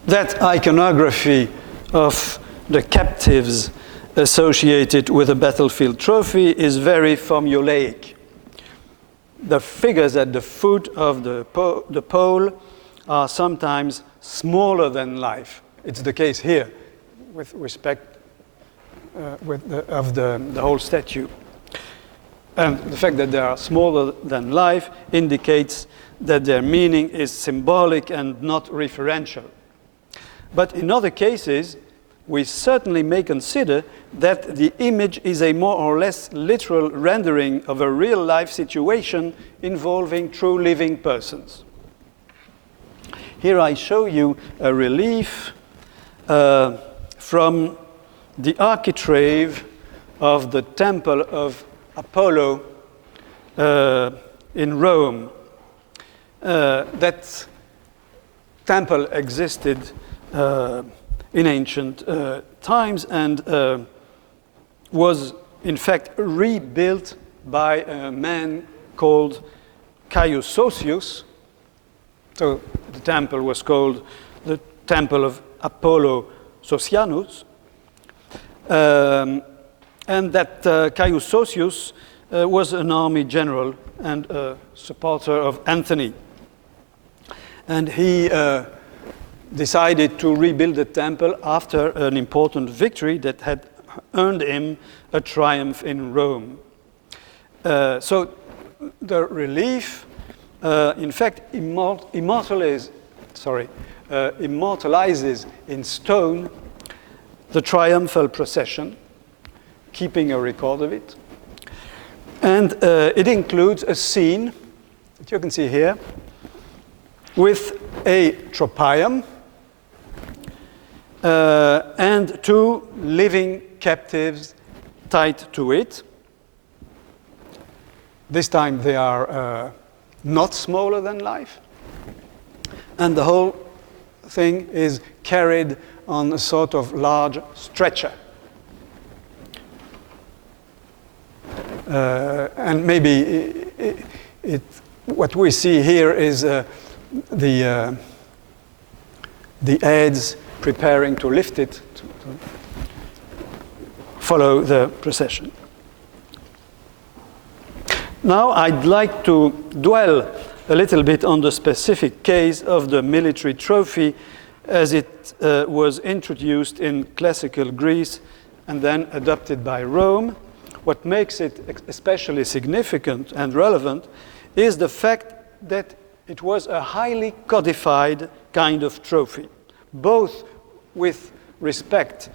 That iconography of the captives associated with a battlefield trophy is very formulaic. The figures at the foot of the pole are sometimes smaller than life. It's the case here with respect of the whole statue. And the fact that they are smaller than life indicates that their meaning is symbolic and not referential. But in other cases, we certainly may consider that the image is a more or less literal rendering of a real-life situation involving true living persons. Here I show you a relief from the architrave of the Temple of Apollo in Rome. That temple existed in ancient times and was in fact rebuilt by a man called Caius Sosius. So the temple was called the Temple of Apollo Socianus. And that Caius Sosius was an army general and a supporter of Antony. And he decided to rebuild the temple after an important victory that had earned him a triumph in Rome. So the relief, in fact, immortalizes in stone the triumphal procession, keeping a record of it. And it includes a scene that you can see here with a tropaeum and 2 living captives tied to it. This time they are not smaller than life. And the whole thing is carried on a sort of large stretcher. And maybe what we see here is the aides preparing to lift it, to follow the procession. Now I'd like to dwell a little bit on the specific case of the military trophy as it was introduced in classical Greece and then adopted by Rome. What makes it especially significant and relevant is the fact that it was a highly codified kind of trophy, both with respect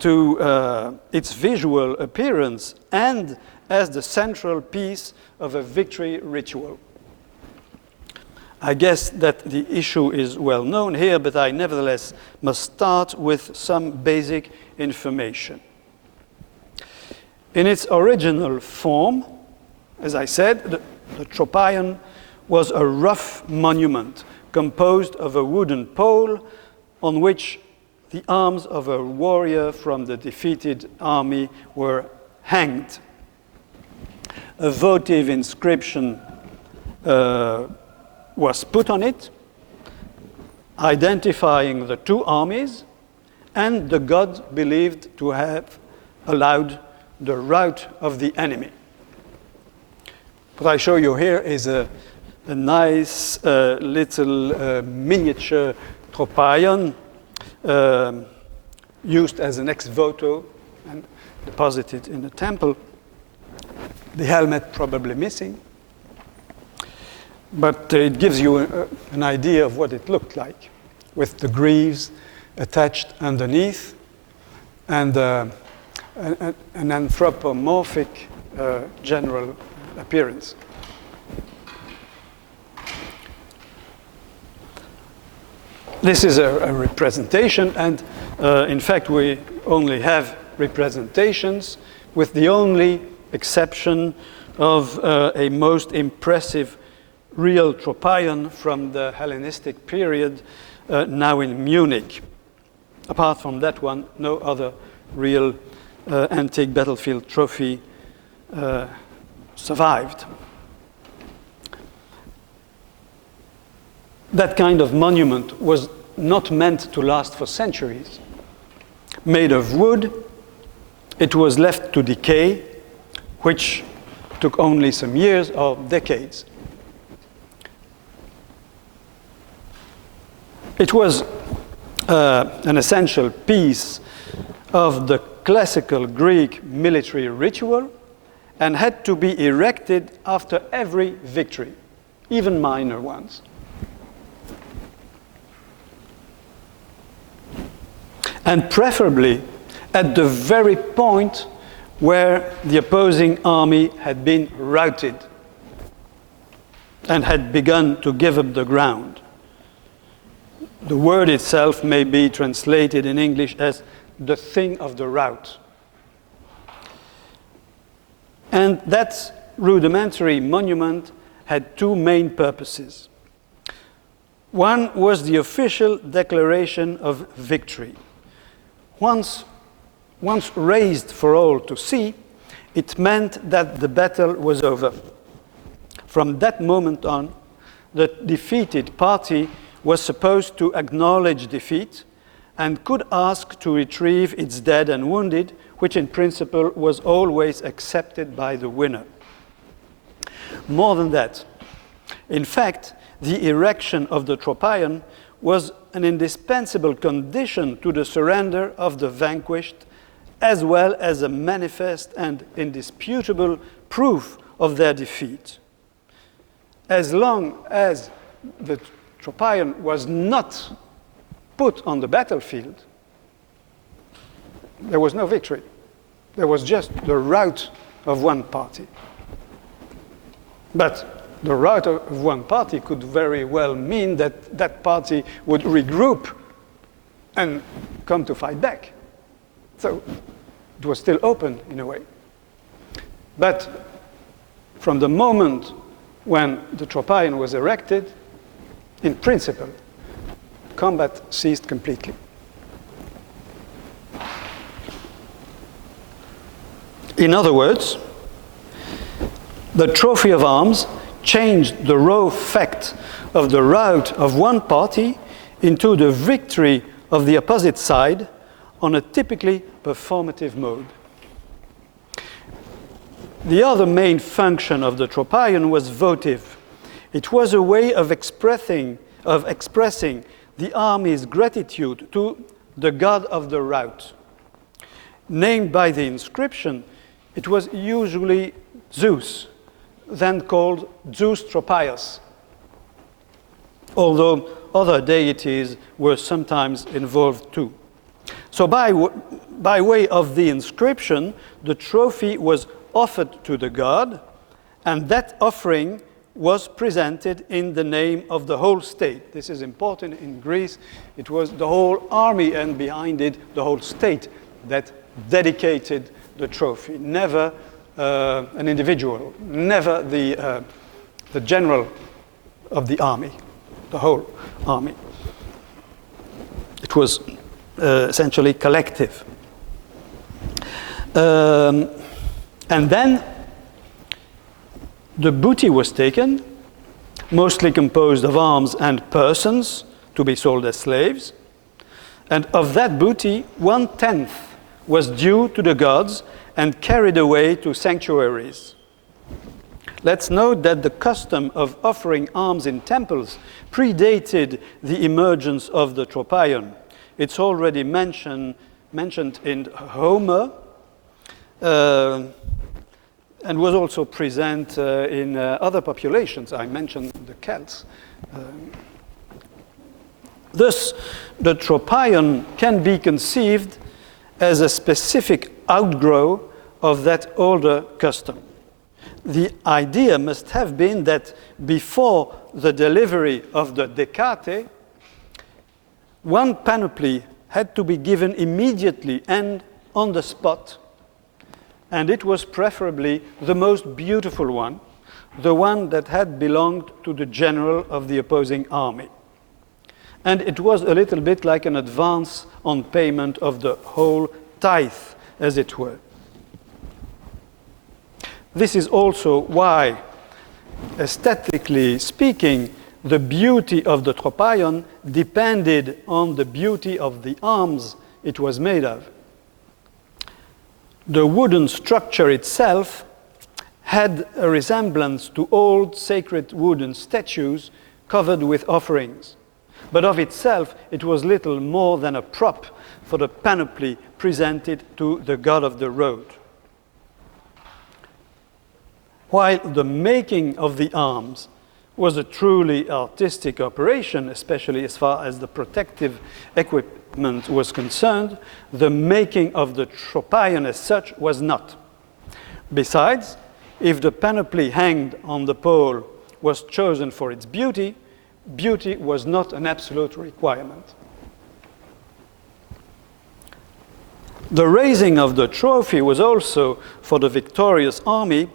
to its visual appearance and as the central piece of a victory ritual. I guess that the issue is well known here, but I nevertheless must start with some basic information. In its original form, as I said, the tropaeon was a rough monument composed of a wooden pole on which the arms of a warrior from the defeated army were hanged. A votive inscription was put on it, identifying the 2 armies and the god believed to have allowed the rout of the enemy. What I show you here is a nice little miniature tropaeon used as an ex voto and deposited in a temple. The helmet probably missing, but it gives you an idea of what it looked like, with the greaves attached underneath and an anthropomorphic general appearance. This is a representation, and in fact we only have representations, with the only exception of a most impressive real tropaeon from the Hellenistic period, now in Munich. Apart from that one, no other real antique battlefield trophy survived. That kind of monument was not meant to last for centuries. Made of wood, it was left to decay, which took only some years or decades. It was an essential piece of the classical Greek military ritual and had to be erected after every victory, even minor ones. And preferably at the very point where the opposing army had been routed and had begun to give up the ground. The word itself may be translated in English as the thing of the rout. And that rudimentary monument had 2 main purposes. One was the official declaration of victory. Once raised for all to see, it meant that the battle was over. From that moment on, the defeated party was supposed to acknowledge defeat and could ask to retrieve its dead and wounded, which in principle was always accepted by the winner. More than that, in fact, the erection of the tropaeon was an indispensable condition to the surrender of the vanquished, as well as a manifest and indisputable proof of their defeat. As long as the tropaeon was not put on the battlefield, there was no victory. There was just the rout of one party. But the rout of one party could very well mean that that party would regroup and come to fight back. So it was still open in a way. But from the moment when the tropaion was erected, in principle, combat ceased completely. In other words, the trophy of arms changed the raw fact of the rout of one party into the victory of the opposite side on a typically performative mode. The other main function of the tropaion was votive. It was a way of expressing the army's gratitude to the god of the rout. Named by the inscription, it was usually Zeus, then called Zeus Tropaios, although other deities were sometimes involved too. So by way of the inscription, the trophy was offered to the god, and that offering was presented in the name of the whole state. This is important. In Greece, it was the whole army, and behind it, the whole state that dedicated the trophy, never an individual, never the general of the army, the whole army. It was essentially collective. And then the booty was taken, mostly composed of arms and persons to be sold as slaves. And of that booty, 1/10 was due to the gods and carried away to sanctuaries. Let's note that the custom of offering arms in temples predated the emergence of the tropaion. It's already mentioned in Homer, and was also present in other populations. I mentioned the Celts. Thus, the tropaion can be conceived as a specific outgrowth of that older custom. The idea must have been that before the delivery of the decate, one panoply had to be given immediately and on the spot, and it was preferably the most beautiful one, the one that had belonged to the general of the opposing army. And it was a little bit like an advance on payment of the whole tithe, as it were. This is also why, aesthetically speaking, the beauty of the tropaion depended on the beauty of the arms it was made of. The wooden structure itself had a resemblance to old sacred wooden statues covered with offerings. But of itself, it was little more than a prop for the panoply presented to the god of the road. While the making of the arms was a truly artistic operation, especially as far as the protective equipment was concerned, the making of the tropaion as such was not. Besides, if the panoply hanged on the pole was chosen for its beauty, beauty was not an absolute requirement. The raising of the trophy was also, for the victorious army,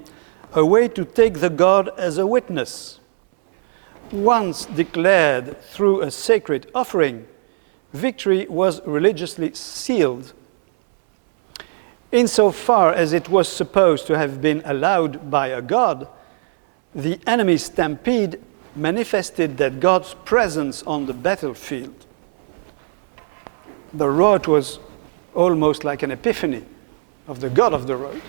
a way to take the god as a witness. Once declared through a sacred offering, victory was religiously sealed. Insofar as it was supposed to have been allowed by a god, the enemy's stampede manifested that God's presence on the battlefield. The road was almost like an epiphany of the god of the road.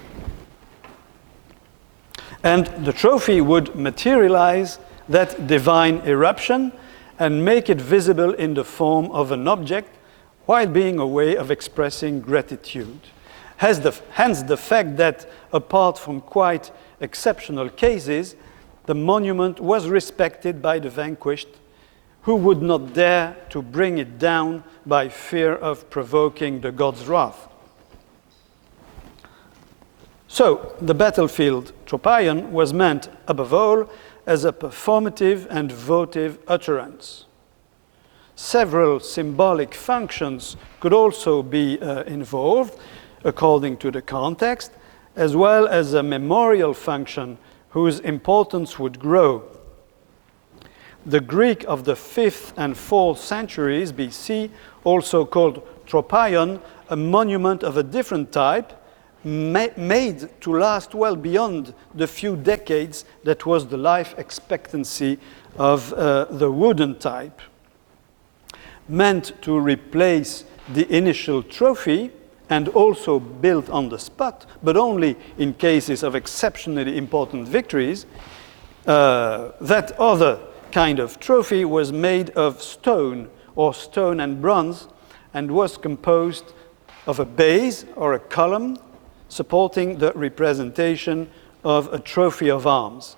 And the trophy would materialize that divine eruption and make it visible in the form of an object while being a way of expressing gratitude. Hence the fact that, apart from quite exceptional cases, the monument was respected by the vanquished, who would not dare to bring it down by fear of provoking the god's wrath. So the battlefield tropaion was meant, above all, as a performative and votive utterance. Several symbolic functions could also be involved, according to the context, as well as a memorial function whose importance would grow. The Greek of the 5th and 4th centuries BC also called tropaion a monument of a different type, made to last well beyond the few decades that was the life expectancy of the wooden type. Meant to replace the initial trophy and also built on the spot, but only in cases of exceptionally important victories, that other kind of trophy was made of stone or stone and bronze and was composed of a base or a column supporting the representation of a trophy of arms.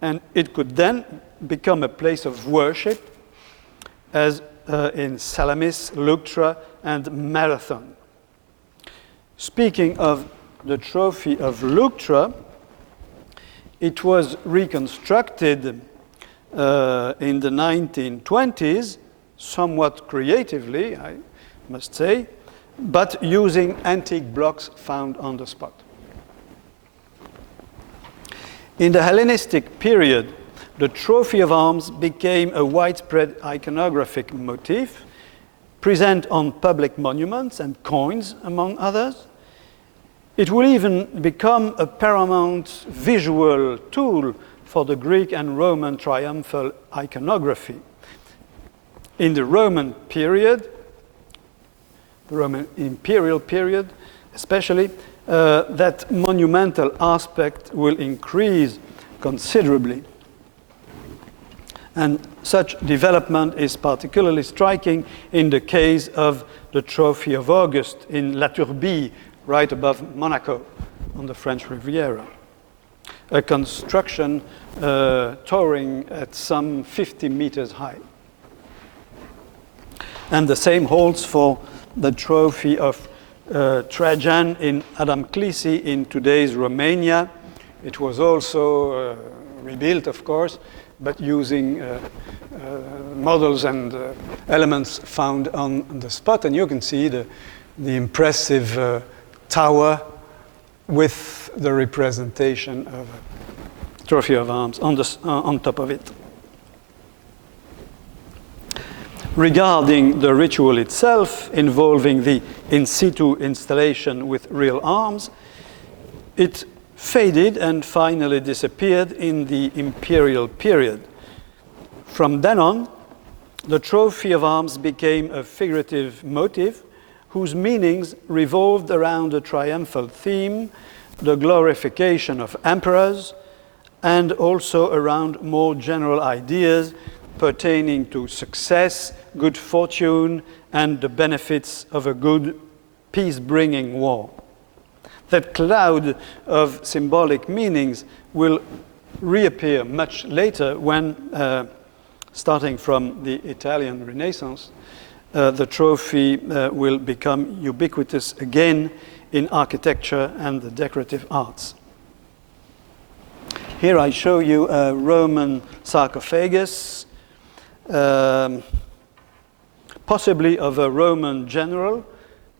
And it could then become a place of worship, as in Salamis, Leuctra, and Marathon. Speaking of the trophy of Leuctra, it was reconstructed in the 1920s, somewhat creatively, I must say, but using antique blocks found on the spot. In the Hellenistic period, the trophy of arms became a widespread iconographic motif, present on public monuments and coins, among others. It will even become a paramount visual tool for the Greek and Roman triumphal iconography. In the Roman period, the Roman imperial period especially, that monumental aspect will increase considerably. And such development is particularly striking in the case of the Trophy of August in La Turbie, right above Monaco on the French Riviera. A construction towering at some 50 meters high. And the same holds for the Trophy of Trajan in Adamclisi in today's Romania. It was also rebuilt, of course, but using models and elements found on the spot. And you can see the impressive tower with the representation of a trophy of arms on top of it. Regarding the ritual itself, involving the in situ installation with real arms, it faded and finally disappeared in the imperial period. From then on, the trophy of arms became a figurative motif whose meanings revolved around a triumphal theme, the glorification of emperors, and also around more general ideas pertaining to success, good fortune, and the benefits of a good peace-bringing war. That cloud of symbolic meanings will reappear much later when, starting from the Italian Renaissance, the trophy will become ubiquitous again in architecture and the decorative arts. Here I show you a Roman sarcophagus, possibly of a Roman general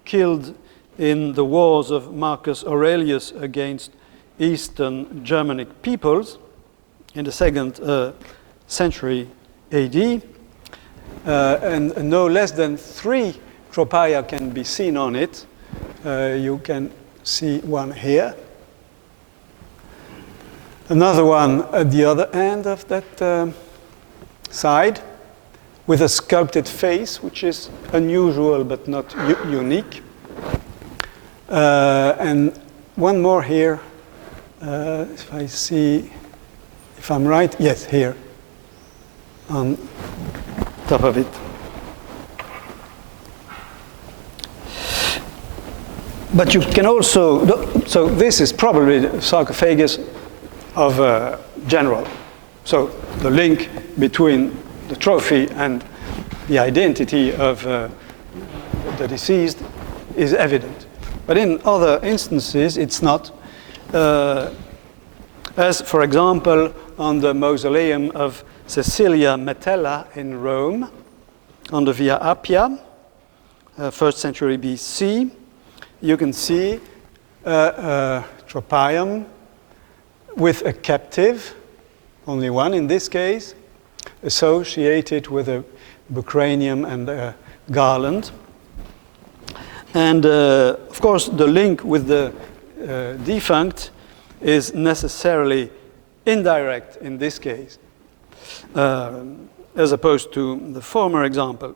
killed in the wars of Marcus Aurelius against Eastern Germanic peoples in the 2nd century AD. And no less than 3 tropaia can be seen on it. You can see one here. Another one at the other end of that side with a sculpted face, which is unusual but not unique. And one more here, if I see, if I'm right, yes, here, on top of it. But you can also, so this is probably the sarcophagus of a general. So the link between the trophy and the identity of the deceased is evident. But in other instances, it's not. as, for example, on the mausoleum of Cecilia Metella in Rome, on the Via Appia, 1st century BC. You can see a tropaeum with a captive, only one in this case, associated with a bucranium and a garland. And of course, the link with the defunct is necessarily indirect in this case, as opposed to the former example.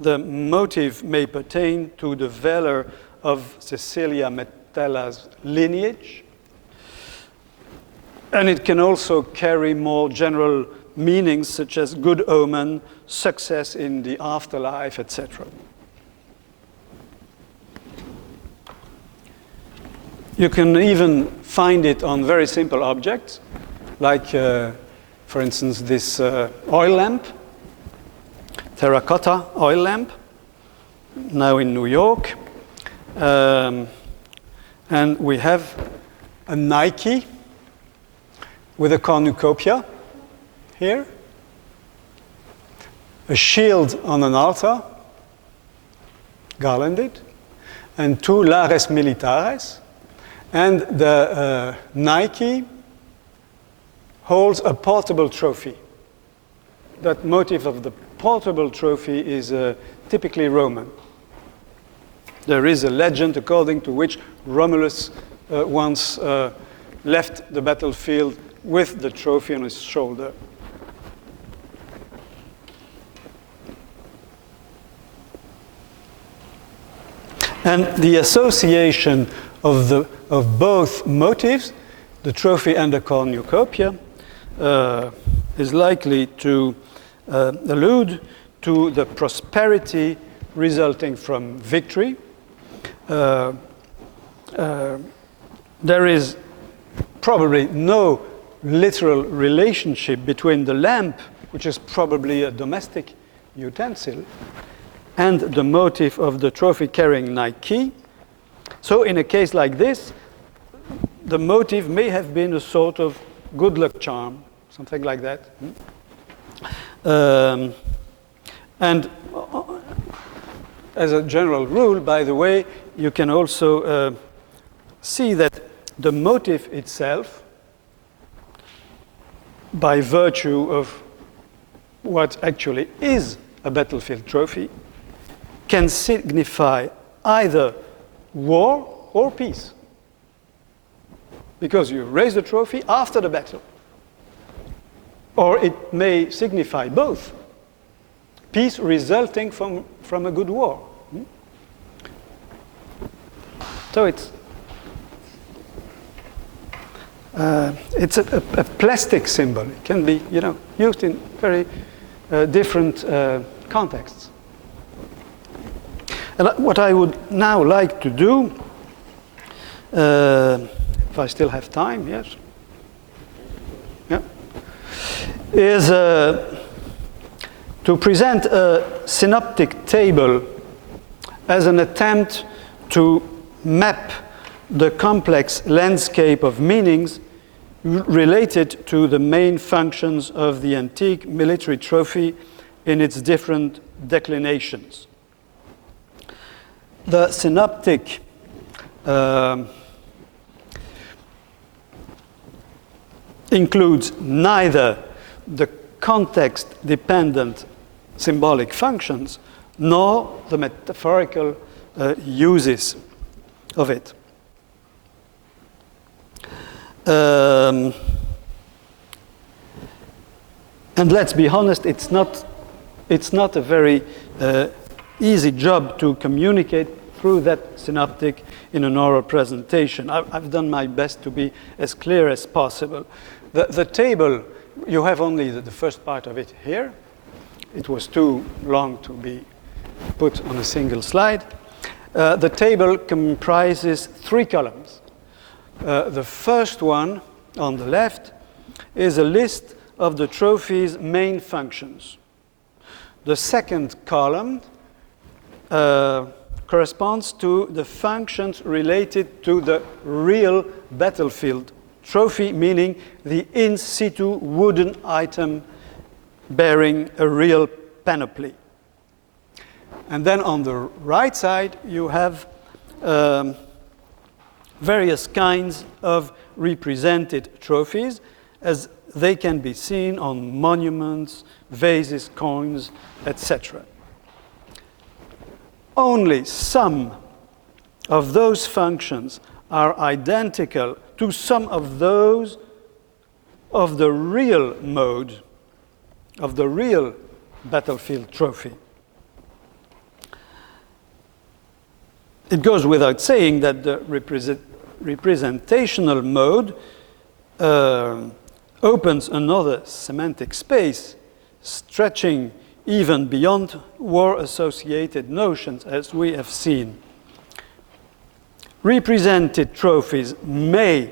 The motive may pertain to the valor of Cecilia Metella's lineage, and it can also carry more general meanings such as good omen, success in the afterlife, etc. You can even find it on very simple objects, like, for instance, this oil lamp, terracotta oil lamp, now in New York. And we have a Nike with a cornucopia here, a shield on an altar, garlanded, and 2 lares militares. And the Nike holds a portable trophy. That motif of the portable trophy is typically Roman. There is a legend according to which Romulus once left the battlefield with the trophy on his shoulder. And the association of both motives, the trophy and the cornucopia, is likely to allude to the prosperity resulting from victory. There is probably no literal relationship between the lamp, which is probably a domestic utensil, and the motif of the trophy-carrying Nike. So in a case like this, the motive may have been a sort of good luck charm, something like that. And as a general rule, by the way, you can also see that the motive itself, by virtue of what actually is a battlefield trophy, can signify either war or peace, because you raise the trophy after the battle. Or it may signify both, peace resulting from a good war. So it's a plastic symbol. It can be, used in very different contexts. And what I would now like to do, if I still have time, yes, yeah, is to present a synoptic table as an attempt to map the complex landscape of meanings related to the main functions of the antique military trophy in its different declinations. The synoptic includes neither the context-dependent symbolic functions nor the metaphorical uses of it. And let's be honest, it's not a very easy job to communicate through that synoptic in an oral presentation. I've done my best to be as clear as possible. The table, you have only the first part of it here. It was too long to be put on a single slide. The table comprises 3 columns. The first one on the left is a list of the trophy's main functions. The second column corresponds to the functions related to the real battlefield trophy, meaning the in situ wooden item bearing a real panoply. And then on the right side, you have various kinds of represented trophies, as they can be seen on monuments, vases, coins, etc. Only some of those functions are identical to some of those of the real mode, of the real battlefield trophy. It goes without saying that the representational mode opens another semantic space, stretching even beyond war-associated notions, as we have seen. Represented trophies may,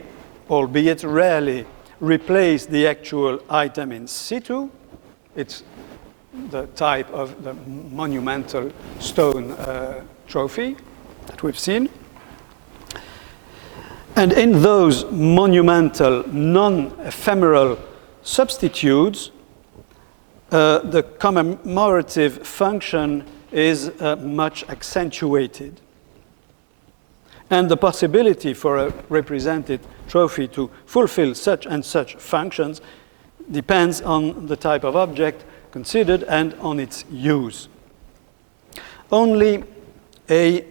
albeit rarely, replace the actual item in situ. It's the type of the monumental stone trophy that we've seen. And in those monumental, non-ephemeral substitutes, the commemorative function is much accentuated. And the possibility for a represented trophy to fulfill such and such functions depends on the type of object considered and on its use. Only a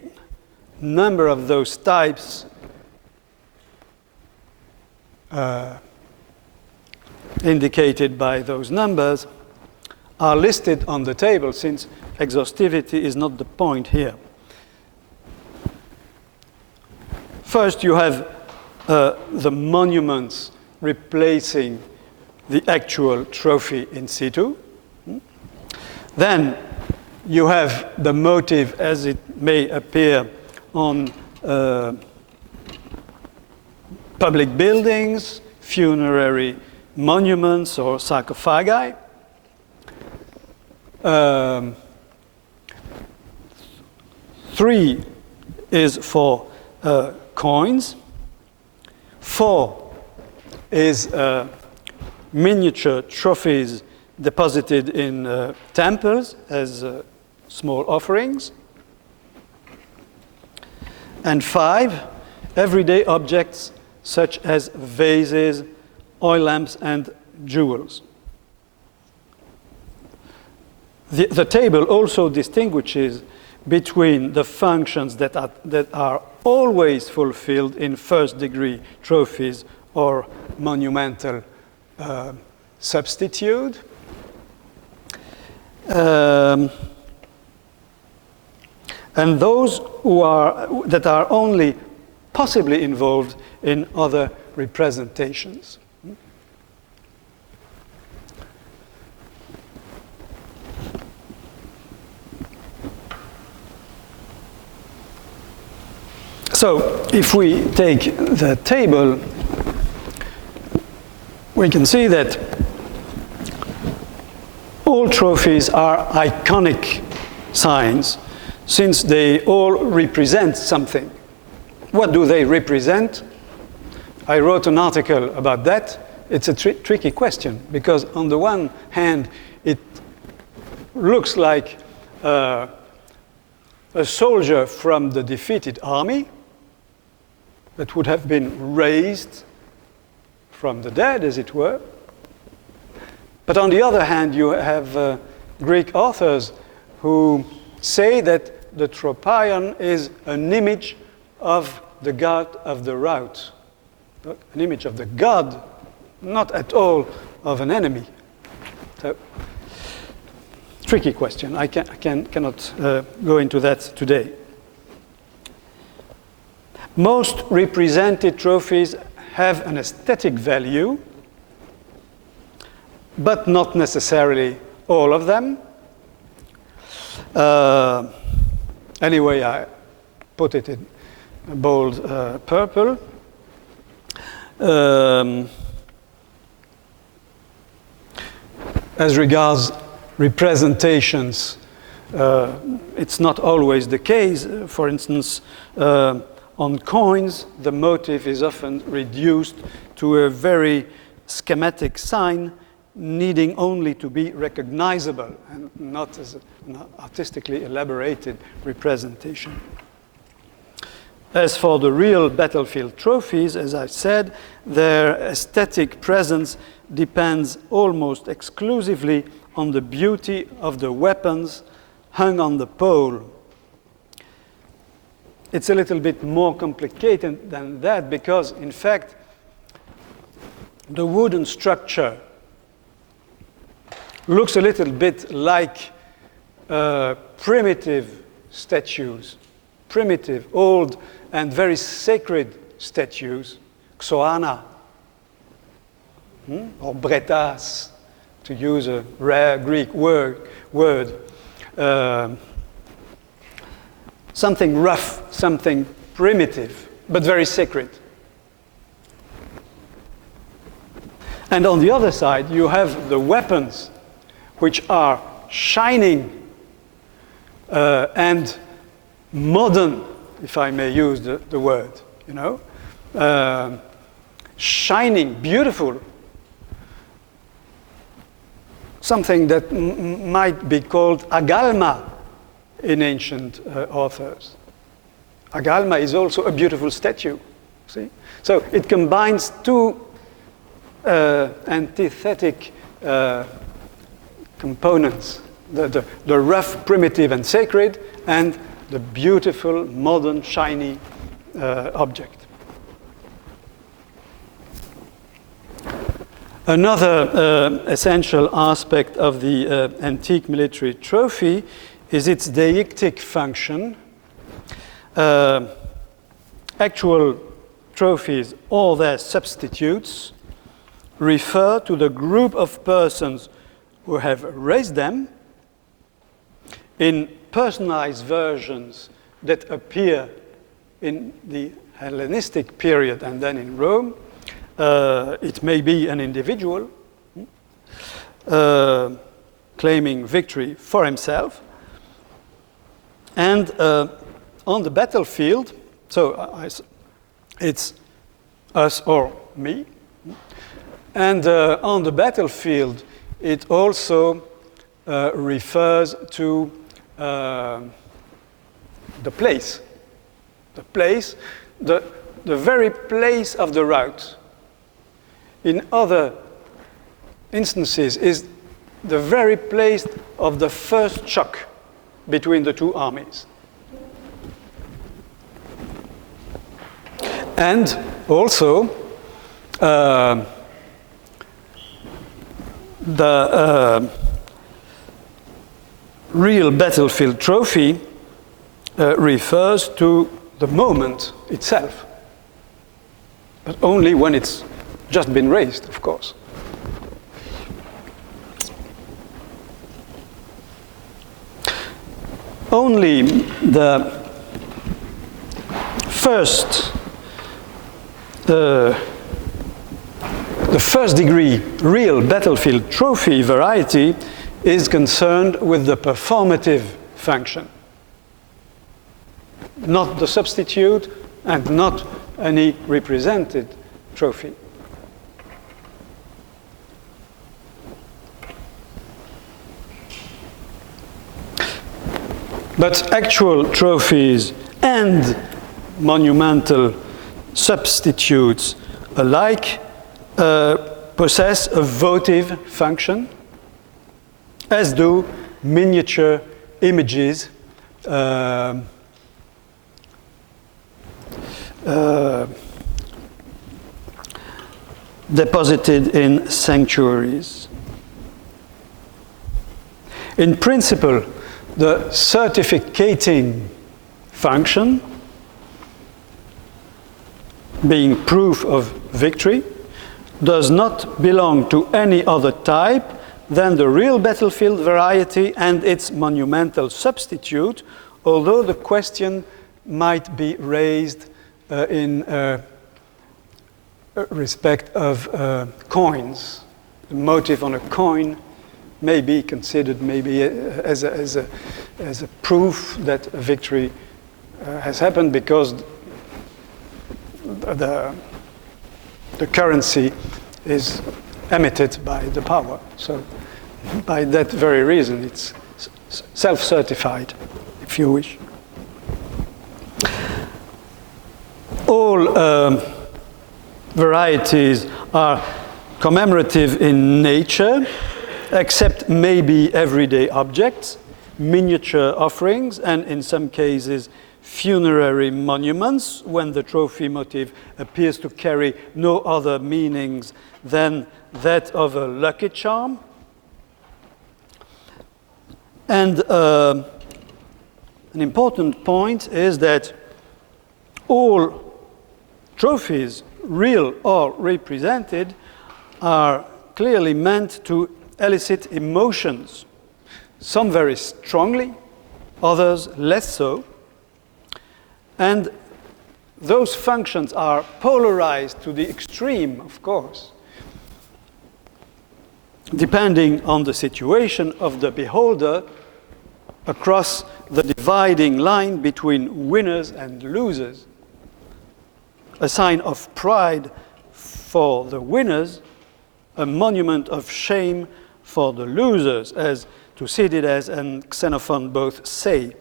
number of those types indicated by those numbers are listed on the table, since exhaustivity is not the point here. First, you have the monuments replacing the actual trophy in situ. Then you have the motive as it may appear on public buildings, funerary monuments, or sarcophagi. 3 is for coins. 4 is miniature trophies deposited in temples as small offerings. And 5, everyday objects such as vases, oil lamps, and jewels. The table also distinguishes between the functions that are always fulfilled in first-degree trophies or monumental substitute, and those that are only possibly involved in other representations. So, if we take the table, we can see that all trophies are iconic signs, since they all represent something. What do they represent? I wrote an article about that. It's a tricky question, because on the one hand, it looks like a soldier from the defeated army that would have been raised from the dead, as it were. But on the other hand, you have Greek authors who say that the tropion is an image of the god of the rout, an image of the god, not at all of an enemy. So, tricky question. I cannot go into that today. Most represented trophies have an aesthetic value, but not necessarily all of them. Anyway, I put it in bold purple. As regards representations it's not always the case. For instance, on coins, the motif is often reduced to a very schematic sign needing only to be recognizable and not as an artistically elaborated representation. As for the real battlefield trophies, as I said, their aesthetic presence depends almost exclusively on the beauty of the weapons hung on the pole. It's a little bit more complicated than that because, in fact, the wooden structure looks a little bit like primitive statues, primitive, old, and very sacred statues, xoana, or bretas, to use a rare Greek word. Something rough, something primitive, but very sacred. And on the other side, you have the weapons, which are shining and modern, if I may use the word, you know, shining, beautiful, something that might be called agalma in ancient authors. Agalma is also a beautiful statue, see? So it combines two antithetic components, the rough, primitive, and sacred, and the beautiful, modern, shiny object. Another essential aspect of the antique military trophy is its deictic function. Actual trophies or their substitutes refer to the group of persons who have raised them in personalized versions that appear in the Hellenistic period and then in Rome. It may be an individual claiming victory for himself. And on the battlefield, so it's us or me. And on the battlefield, it also refers to the place. The place, the very place of the rout. In other instances, is the very place of the first shock between the two armies. And also, the real battlefield trophy refers to the moment itself, but only when it's just been raised, of course. Only the first degree real battlefield trophy variety is concerned with the performative function, not the substitute and not any represented trophy. But actual trophies and monumental substitutes alike possess a votive function, as do miniature images deposited in sanctuaries. In principle, the certificating function, being proof of victory, does not belong to any other type than the real battlefield variety and its monumental substitute, although the question might be raised in respect of coins. The motif on a coin may be considered maybe as a proof that a victory has happened, because the currency is emitted by the power. So by that very reason, it's self-certified, if you wish. All varieties are commemorative in nature, except maybe everyday objects, miniature offerings, and in some cases funerary monuments, when the trophy motif appears to carry no other meanings than that of a lucky charm. And an important point is that all trophies, real or represented, are clearly meant to elicit emotions, some very strongly, others less so. And those functions are polarized to the extreme, of course, depending on the situation of the beholder across the dividing line between winners and losers. A sign of pride for the winners, a monument of shame for the losers, as Thucydides and Xenophon both say.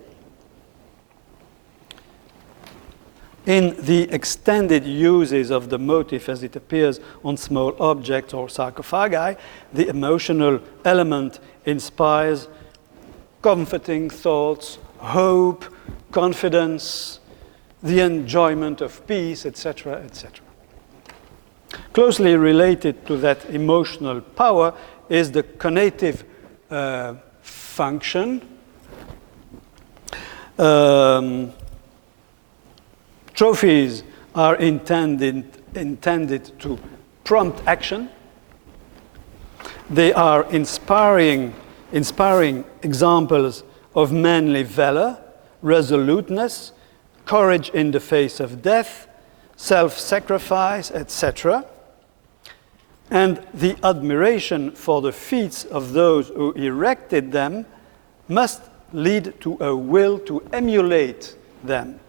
In the extended uses of the motif as it appears on small objects or sarcophagi, the emotional element inspires comforting thoughts, hope, confidence, the enjoyment of peace, etc., etc. Closely related to that emotional power is the conative function. Trophies are intended to prompt action. They are inspiring examples of manly valor, resoluteness, courage in the face of death, self-sacrifice, etc. And the admiration for the feats of those who erected them must lead to a will to emulate them.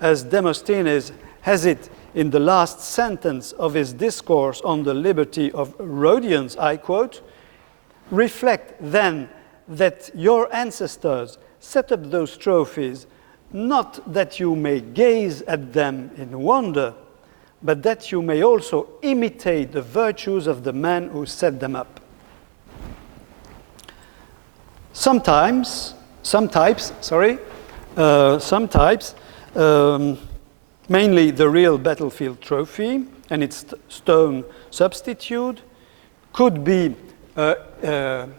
As Demosthenes has it in the last sentence of his discourse on the liberty of Rhodians, I quote, "Reflect then that your ancestors set up those trophies, not that you may gaze at them in wonder, but that you may also imitate the virtues of the man who set them up." Some types, mainly the real battlefield trophy and its stone substitute, could be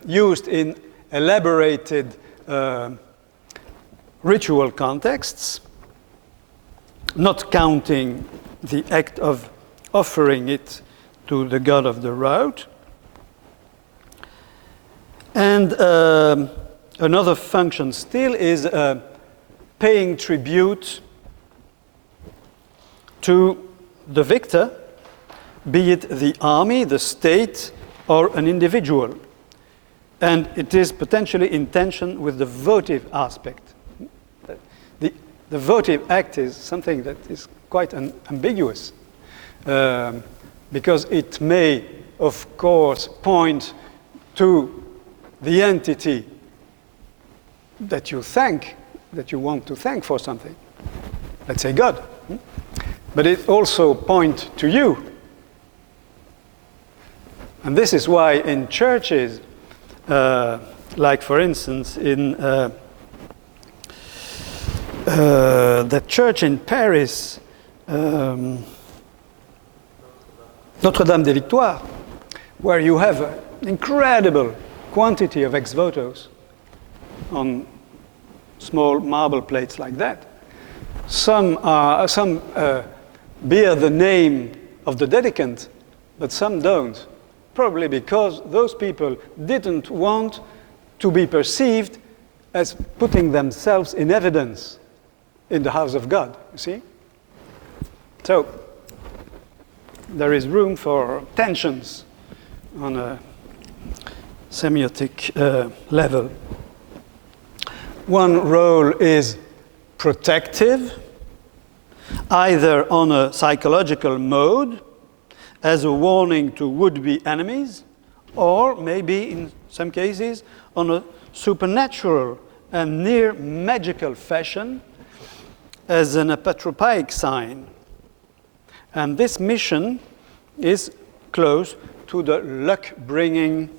used in elaborated ritual contexts, not counting the act of offering it to the god of the rout. And another function still is paying tribute to the victor, be it the army, the state, or an individual. And it is potentially in tension with the votive aspect. The votive act is something that is quite ambiguous, because it may, of course, point to the entity that you want to thank for something. Let's say God. But it also points to you. And this is why in churches, like for instance in the church in Paris, Notre-Dame-des-Victoires, where you have an incredible quantity of ex-votos on small marble plates like that. Some bear the name of the dedicant, but some don't. Probably because those people didn't want to be perceived as putting themselves in evidence in the house of God, you see? So there is room for tensions on a semiotic level. One role is protective, either on a psychological mode, as a warning to would-be enemies, or maybe in some cases on a supernatural and near magical fashion as an apotropaic sign. And this mission is close to the luck-bringing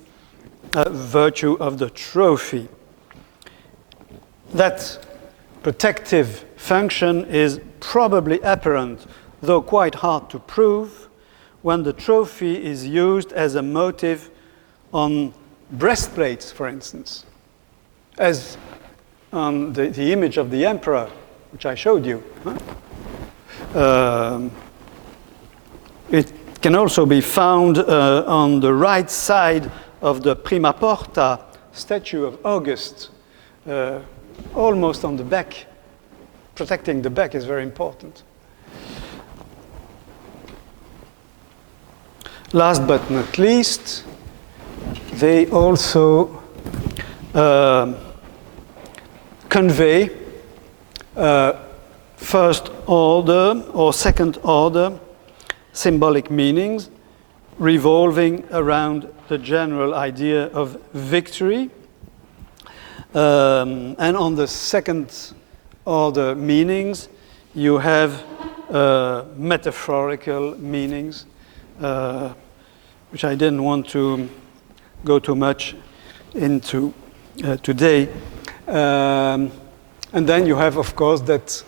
virtue of the trophy. That protective function is probably apparent, though quite hard to prove, when the trophy is used as a motive on breastplates, for instance, as on the image of the emperor, which I showed you. It can also be found on the right side of the Prima Porta statue of August, almost on the back. Protecting the back is very important. Last but not least, they also convey first order or second order symbolic meanings revolving around the general idea of victory. And on the second order meanings, you have metaphorical meanings, which I didn't want to go too much into today. And then you have, of course, that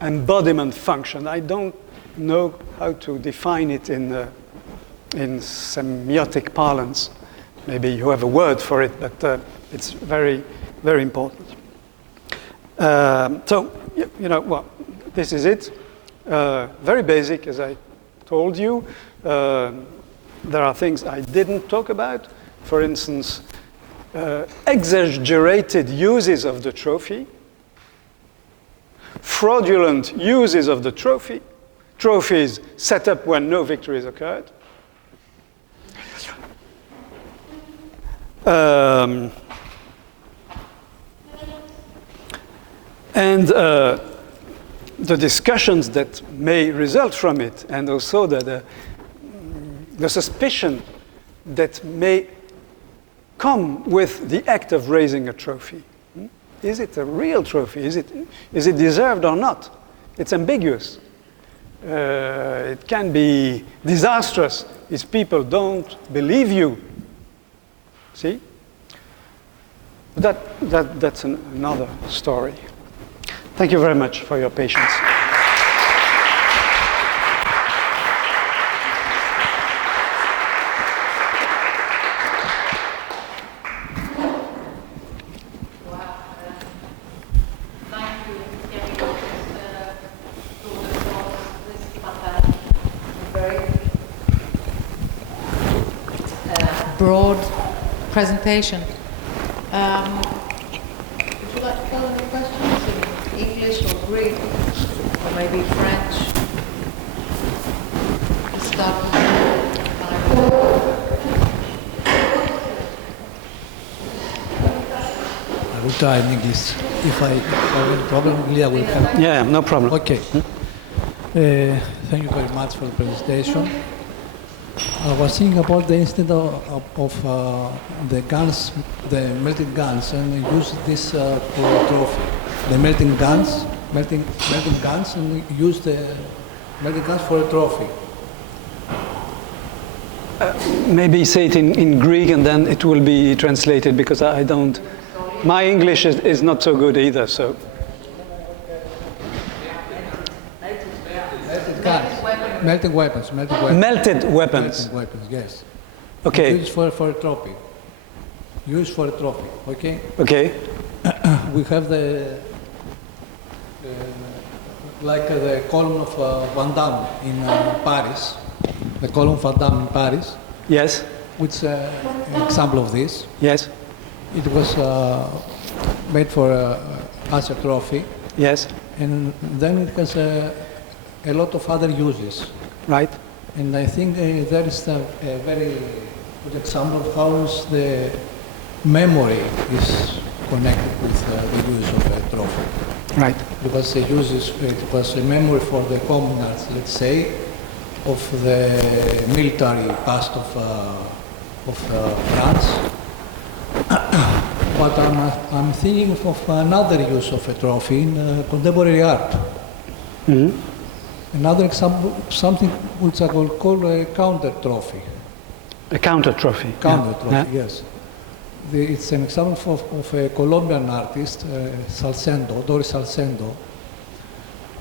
embodiment function. I don't know how to define it in semiotic parlance. Maybe you have a word for it, but it's very, very important. So, you know, well, this is it. Very basic, as I told you. There are things I didn't talk about. For instance, exaggerated uses of the trophy, fraudulent uses of the trophy, trophies set up when no victories occurred. And the discussions that may result from it, and also the suspicion that may come with the act of raising a trophy. Is it a real trophy? Is it deserved or not? It's ambiguous. It can be disastrous if people don't believe you. See? That's another story. Thank you very much for your patience. Broad presentation. Would you like to pose any questions in English or Greek or maybe French? Start with I will try in English. If I have any problem, Leah will help. Yeah, no problem. Okay. Thank you very much for the presentation. I was thinking about the incident of the guns, the melting guns, and use this for a trophy. The melting guns, and use the melting guns for a trophy. Maybe say it in Greek and then it will be translated, because I don't. My English is not so good either, so. Melting weapons. Melted weapons. Melting weapons, yes. Okay. Use for a trophy. Use for a trophy, okay? Okay. We have the the column of Van Damme in Paris. The column of Van Damme in Paris. Yes. Which is an example of this. Yes. It was made for as a trophy. Yes. And then it has a lot of other uses. Right. And I think there is a very For example, how is the memory is connected with the use of a trophy? Right. Because it was a memory for the communards, let's say, of the military past of France. But I'm thinking of another use of a trophy in contemporary art. Mm-hmm. Another example, something which I will call a counter trophy. A counter trophy. Counter trophy, yes. It's an example of a Colombian artist, Doris Salcendo,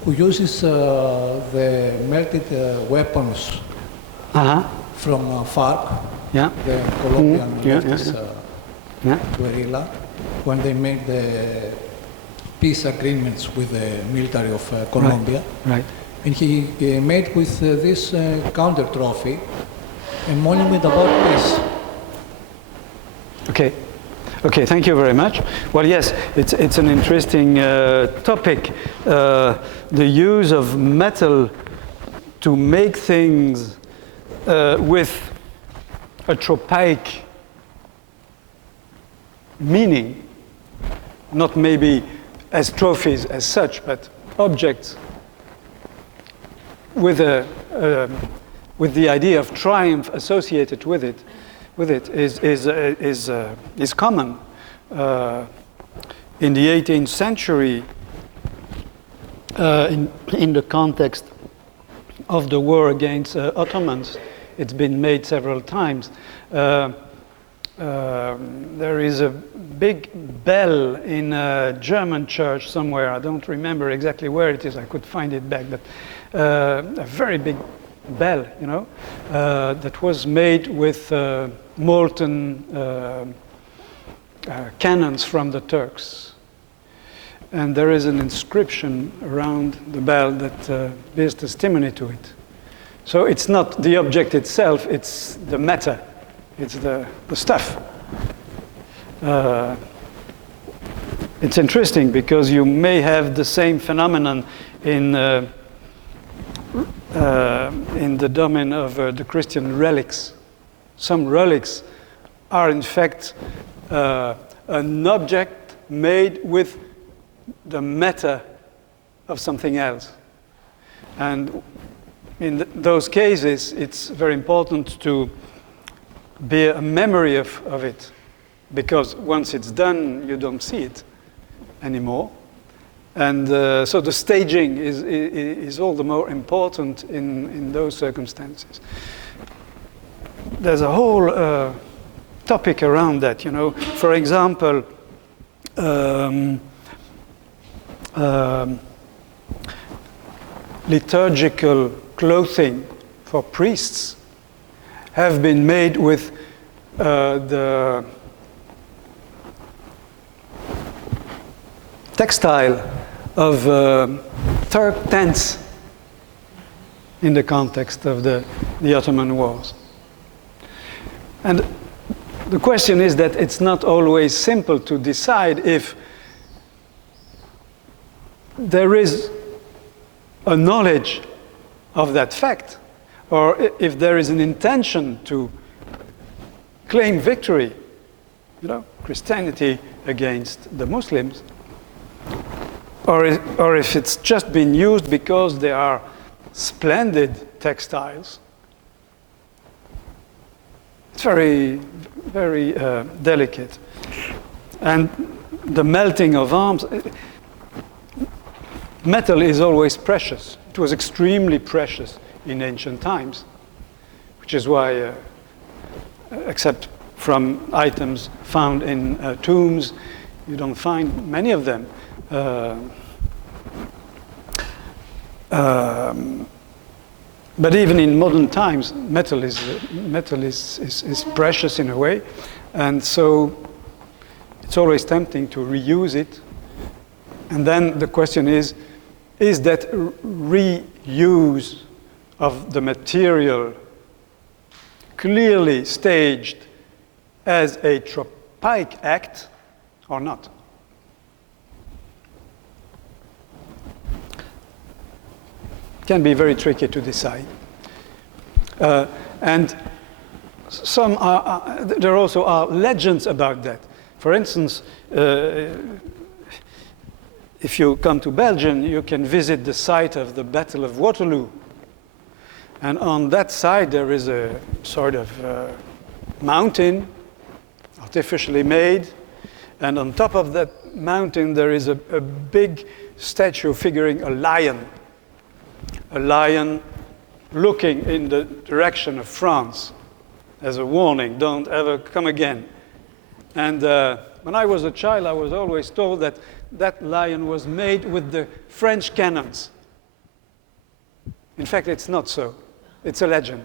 who uses the melted weapons from FARC, the Colombian guerrilla, when they made the peace agreements with the military of Colombia. Right. And he made with this counter trophy a monument about peace. Okay. Okay, thank you very much. Well, yes, it's an interesting topic. The use of metal to make things with a tropaic meaning, not maybe as trophies as such, but objects with the idea of triumph associated with it is common. In the 18th century, in the context of the war against Ottomans, it's been made several times. There is a big bell in a German church somewhere. I don't remember exactly where it is. I could find it back, but a very big bell, you know, that was made with molten cannons from the Turks. And there is an inscription around the bell that bears testimony to it. So it's not the object itself, it's the matter, it's the stuff. It's interesting because you may have the same phenomenon in the domain of the Christian relics. Some relics are in fact an object made with the matter of something else. And in those cases, it's very important to bear a memory of it, because once it's done, you don't see it anymore. And so the staging is all the more important in those circumstances. There's a whole topic around that, you know. For example, liturgical clothing for priests have been made with the textile of Turk tents in the context of the Ottoman wars. And the question is that it's not always simple to decide if there is a knowledge of that fact, or if there is an intention to claim victory, you know, Christianity against the Muslims, or if it's just been used because they are splendid textiles. It's very, very delicate. And the melting of arms, metal is always precious. It was extremely precious in ancient times, which is why, except from items found in tombs, you don't find many of them. But even in modern times, metal is precious in a way, and so it's always tempting to reuse it. And then the question is that reuse of the material clearly staged as a tropaic act or not? Can be very tricky to decide. And there also are legends about that. For instance, if you come to Belgium, you can visit the site of the Battle of Waterloo. And on that side, there is a sort of mountain, artificially made. And on top of that mountain, there is a big statue figuring a lion looking in the direction of France as a warning, don't ever come again. And when I was a child, I was always told that that lion was made with the French cannons. In fact, it's not so. It's a legend.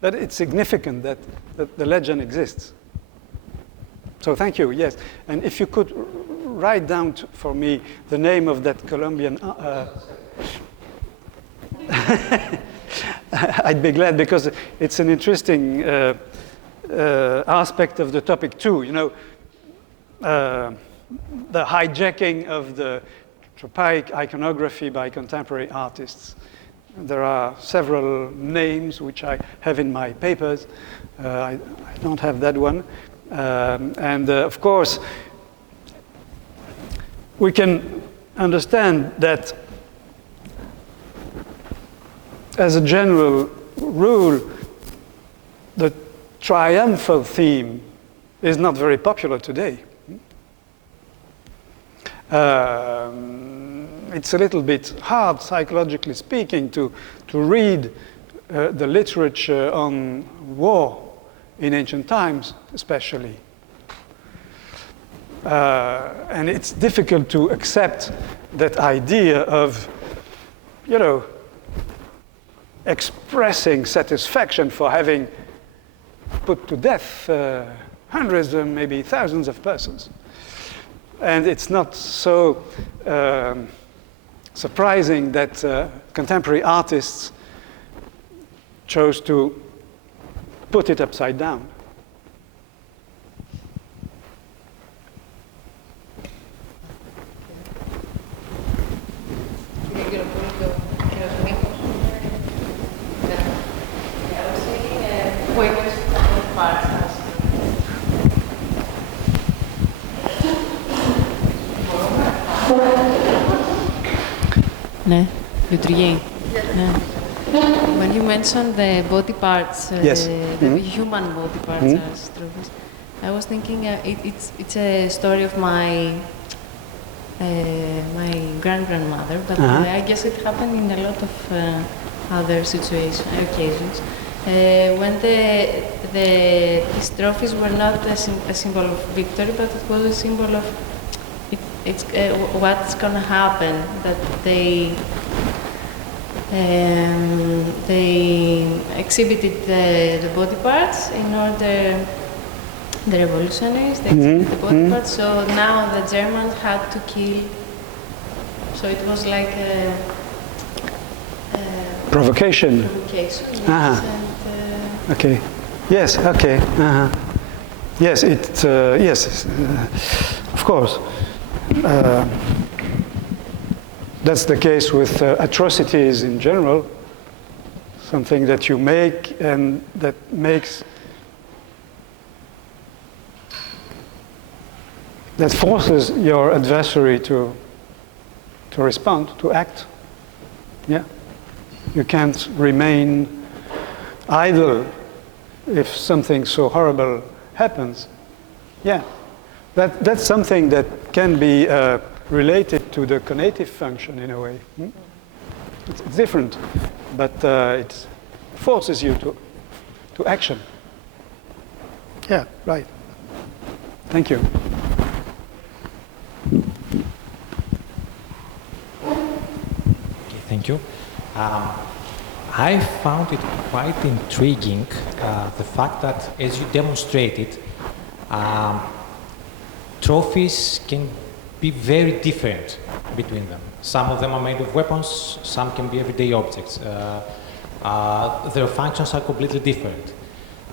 But it's significant that the legend exists. So thank you, yes. And if you could write down for me the name of that Colombian... I'd be glad, because it's an interesting aspect of the topic too. You know, the hijacking of the tropaic iconography by contemporary artists. There are several names which I have in my papers. I don't have that one. Of course, we can understand that as a general rule, the triumphal theme is not very popular today. It's a little bit hard, psychologically speaking, to read the literature on war in ancient times, especially. And it's difficult to accept that idea of, you know, expressing satisfaction for having put to death hundreds and maybe thousands of persons. And it's not so surprising that contemporary artists chose to put it upside down. Ναι, λειτουργεί. Ναι. When you mentioned the body parts, yes. The human body parts as trophies, I was thinking it's a story of my grandmother, but I guess it happened in a lot of other occasions. When these trophies were not a symbol of victory, but it was a symbol of what's going to happen, that they exhibited the body parts in order, the revolutionaries, they exhibited the body parts, so now the Germans had to kill, so it was like a provocation. Yes, and, okay. Yes, okay. Yes, yes, of course. That's the case with atrocities in general, something that you make and that forces your adversary to respond, to act. Yeah. You can't remain idle if something so horrible happens. Yeah. That's something that can be related to the cognitive function in a way. It's different, but it forces you to action. Yeah, right. Thank you. Okay, thank you. I found it quite intriguing, the fact that, as you demonstrated, trophies can be very different between them. Some of them are made of weapons, some can be everyday objects. Their functions are completely different.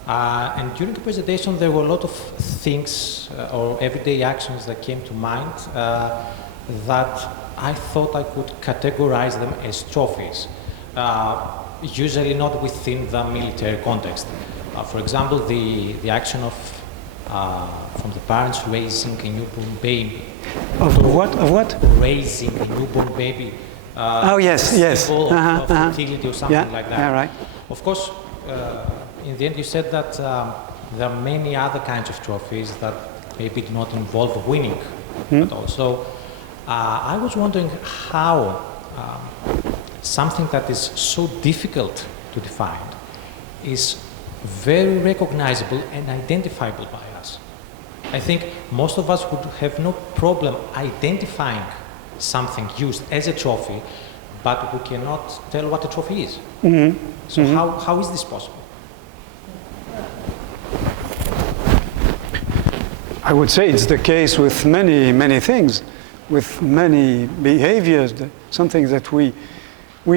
And during the presentation, there were a lot of things or everyday actions that came to mind that I thought I could categorize them as trophies, usually not within the military context. For example, the action of from the parents raising a newborn baby. Of what? Of what? Raising a newborn baby. Oh yes, yes. Of fertility or something like that. Yeah, right. Of course, in the end, you said that there are many other kinds of trophies that maybe do not involve winning, but also I was wondering how something that is so difficult to define is very recognizable and identifiable by us. I think most of us would have no problem identifying something used as a trophy, but we cannot tell what a trophy is. So how is this possible? I would say it's the case with many, many things, with many behaviors, something that we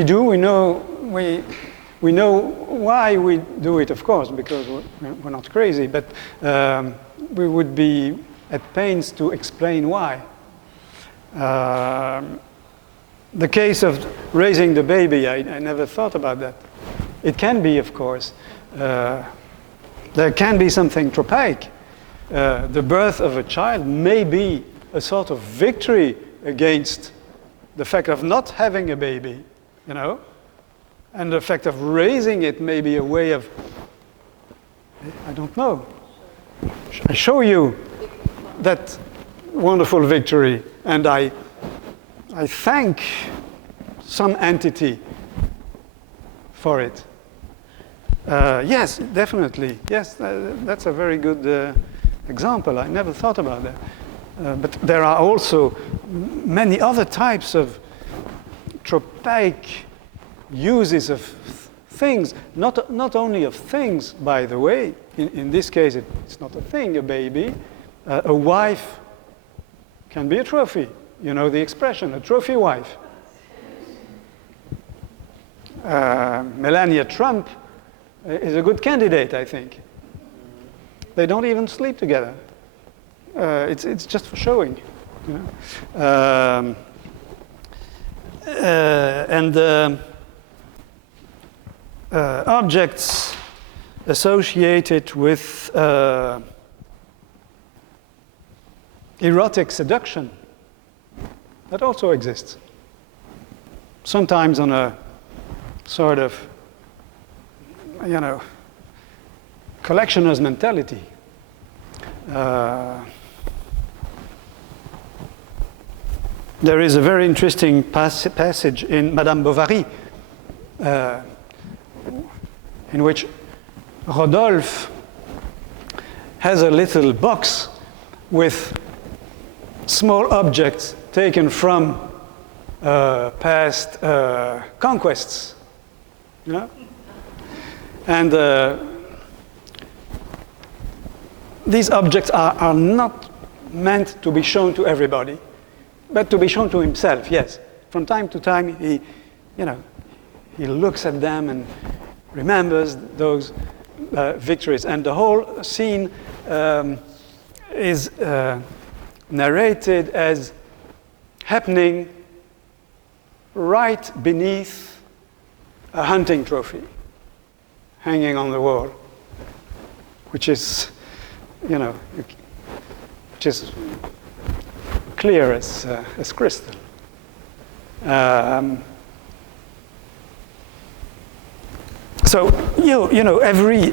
do, we know why we do it, of course, because we're not crazy, but we would be at pains to explain why. The case of raising the baby, I never thought about that. It can be, of course. There can be something tropaic. The birth of a child may be a sort of victory against the fact of not having a baby, you know? And the fact of raising it may be a way of, I don't know. I show you that wonderful victory, and I thank some entity for it. Yes, definitely. Yes, that's a very good example. I never thought about that. But there are also many other types of tropaic uses of things, not only of things, by the way. In this case, it's not a thing, a baby. A wife can be a trophy. You know the expression, a trophy wife. Melania Trump is a good candidate, I think. They don't even sleep together. It's just for showing. You know? Objects associated with erotic seduction, that also exists. Sometimes on a sort of, you know, collectioner's mentality. There is a very interesting passage in Madame Bovary in which Rodolphe has a little box with small objects taken from past conquests, you know? And these objects are not meant to be shown to everybody, but to be shown to himself, yes. From time to time, he looks at them and remembers those victories. And the whole scene is narrated as happening right beneath a hunting trophy hanging on the wall, which is, you know, which is clear as crystal. So you know every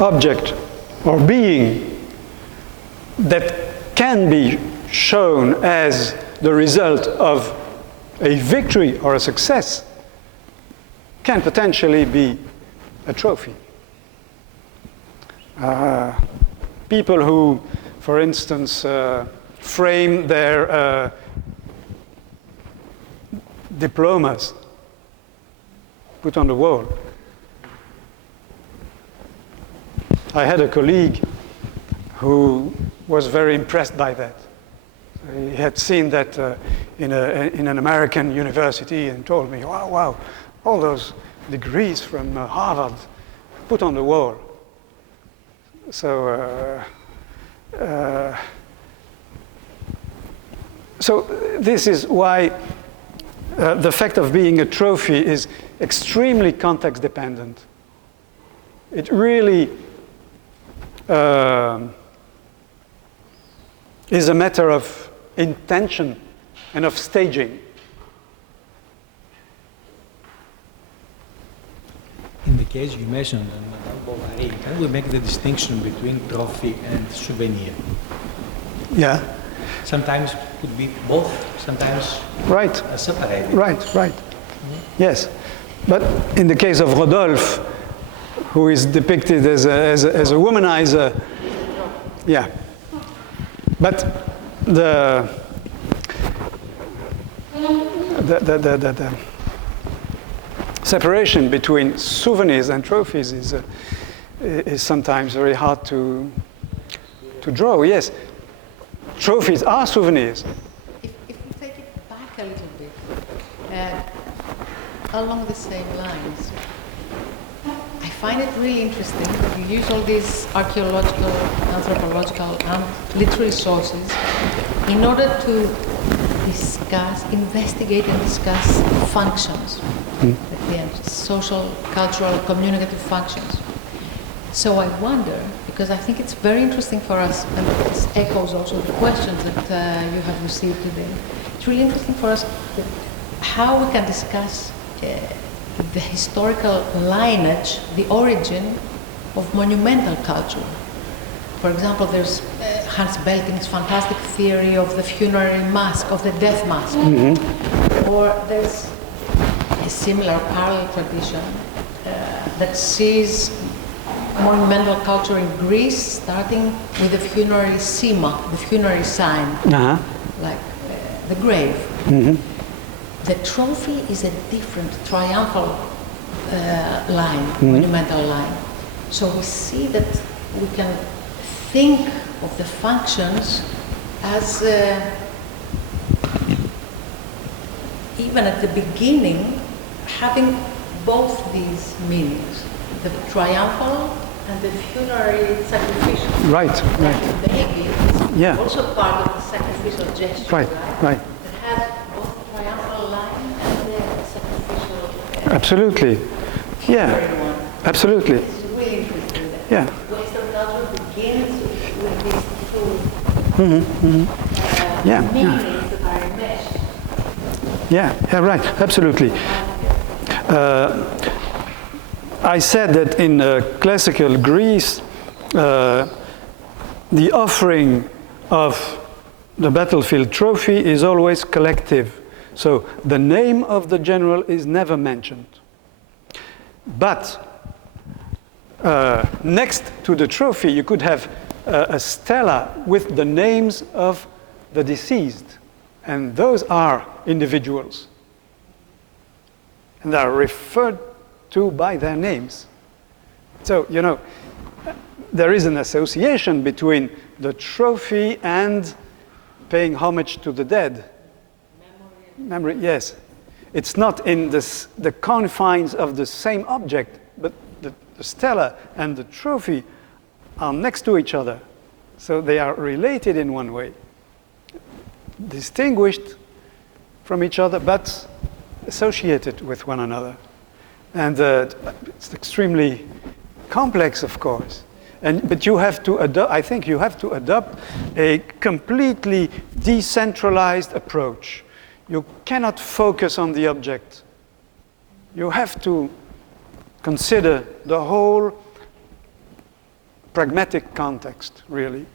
object or being that can be shown as the result of a victory or a success can potentially be a trophy. People who, for instance, frame their diplomas, put on the wall. I had a colleague who was very impressed by that. He had seen that in an American university and told me, wow, all those degrees from Harvard, put on the wall. So this is why the fact of being a trophy is extremely context dependent. It really is a matter of intention and of staging. In the case you mentioned, Madame Bovary, can we make the distinction between trophy and souvenir? Yeah. Sometimes it could be both, sometimes Right. separated. Right, right. Yes. But in the case of Rodolphe, who is depicted as a womanizer, yeah. But the separation between souvenirs and trophies is sometimes very hard to draw. Yes, trophies are souvenirs. If we take it back a little bit, along the same lines, I find it really interesting that you use all these archaeological, anthropological, and literary sources in order to discuss, investigate and discuss functions at the end, social, cultural, communicative functions. So I wonder, because I think it's very interesting for us, and this echoes also the questions that you have received today. It's really interesting for us how we can discuss the historical lineage, the origin of monumental culture. For example, there's Hans Belting's fantastic theory of the funerary mask, of the death mask. Or there's a similar parallel tradition that sees monumental culture in Greece starting with the funerary sima, the funerary sign, like the grave. The trophy is a different triumphal line, monumental line. So we see that we can think of the functions as even at the beginning having both these meanings, the triumphal and the funerary sacrificial. Right, right. The baby is also part of the sacrificial gesture, right? It has both the triumphal line and the sacrificial. Absolutely. Yeah. Absolutely. It's really interesting that Yeah. Western culture begins with these two meanings that are enmeshed. Yeah, right, absolutely. I said that in classical Greece, the offering of the battlefield trophy is always collective. So the name of the general is never mentioned. But next to the trophy, you could have a stela with the names of the deceased. And those are individuals. And they are referred to by their names. So, you know, there is an association between the trophy and paying homage to the dead. Memory, yes. It's not in the confines of the same object, but the stela and the trophy are next to each other. So they are related in one way. Distinguished from each other, but associated with one another. And it's extremely complex, of course. But you have to adopt, I think you have to adopt a completely decentralized approach. You cannot focus on the object. You have to consider the whole pragmatic context, really.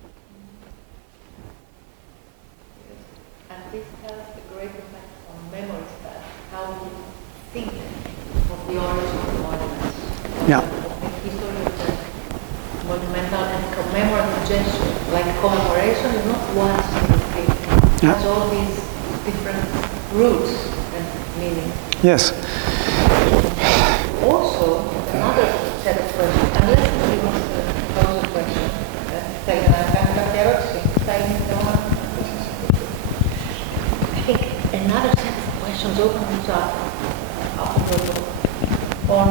And this has a great effect on memory stuff, how we think of the origin of monuments. Yeah. The history of the monumental and commemorative gesture, like commemoration is not one single thing. It has all these different roots and meanings. Yes. Also, another set of questions, unless we want to pose a question, I think another set of questions opens up on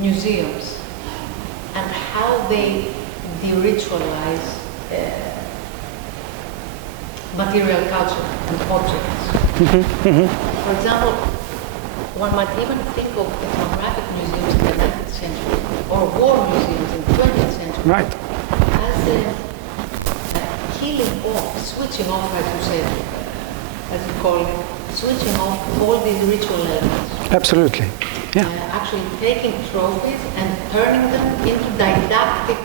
museums and how they de-ritualize material culture and objects. For example, one might even think of ethnographic museums in the 19th century or war museums in the 20th century Right. as killing off, switching off, as you said, as you call it, switching off all these ritual elements. Absolutely. Yeah. Actually taking trophies and turning them into didactic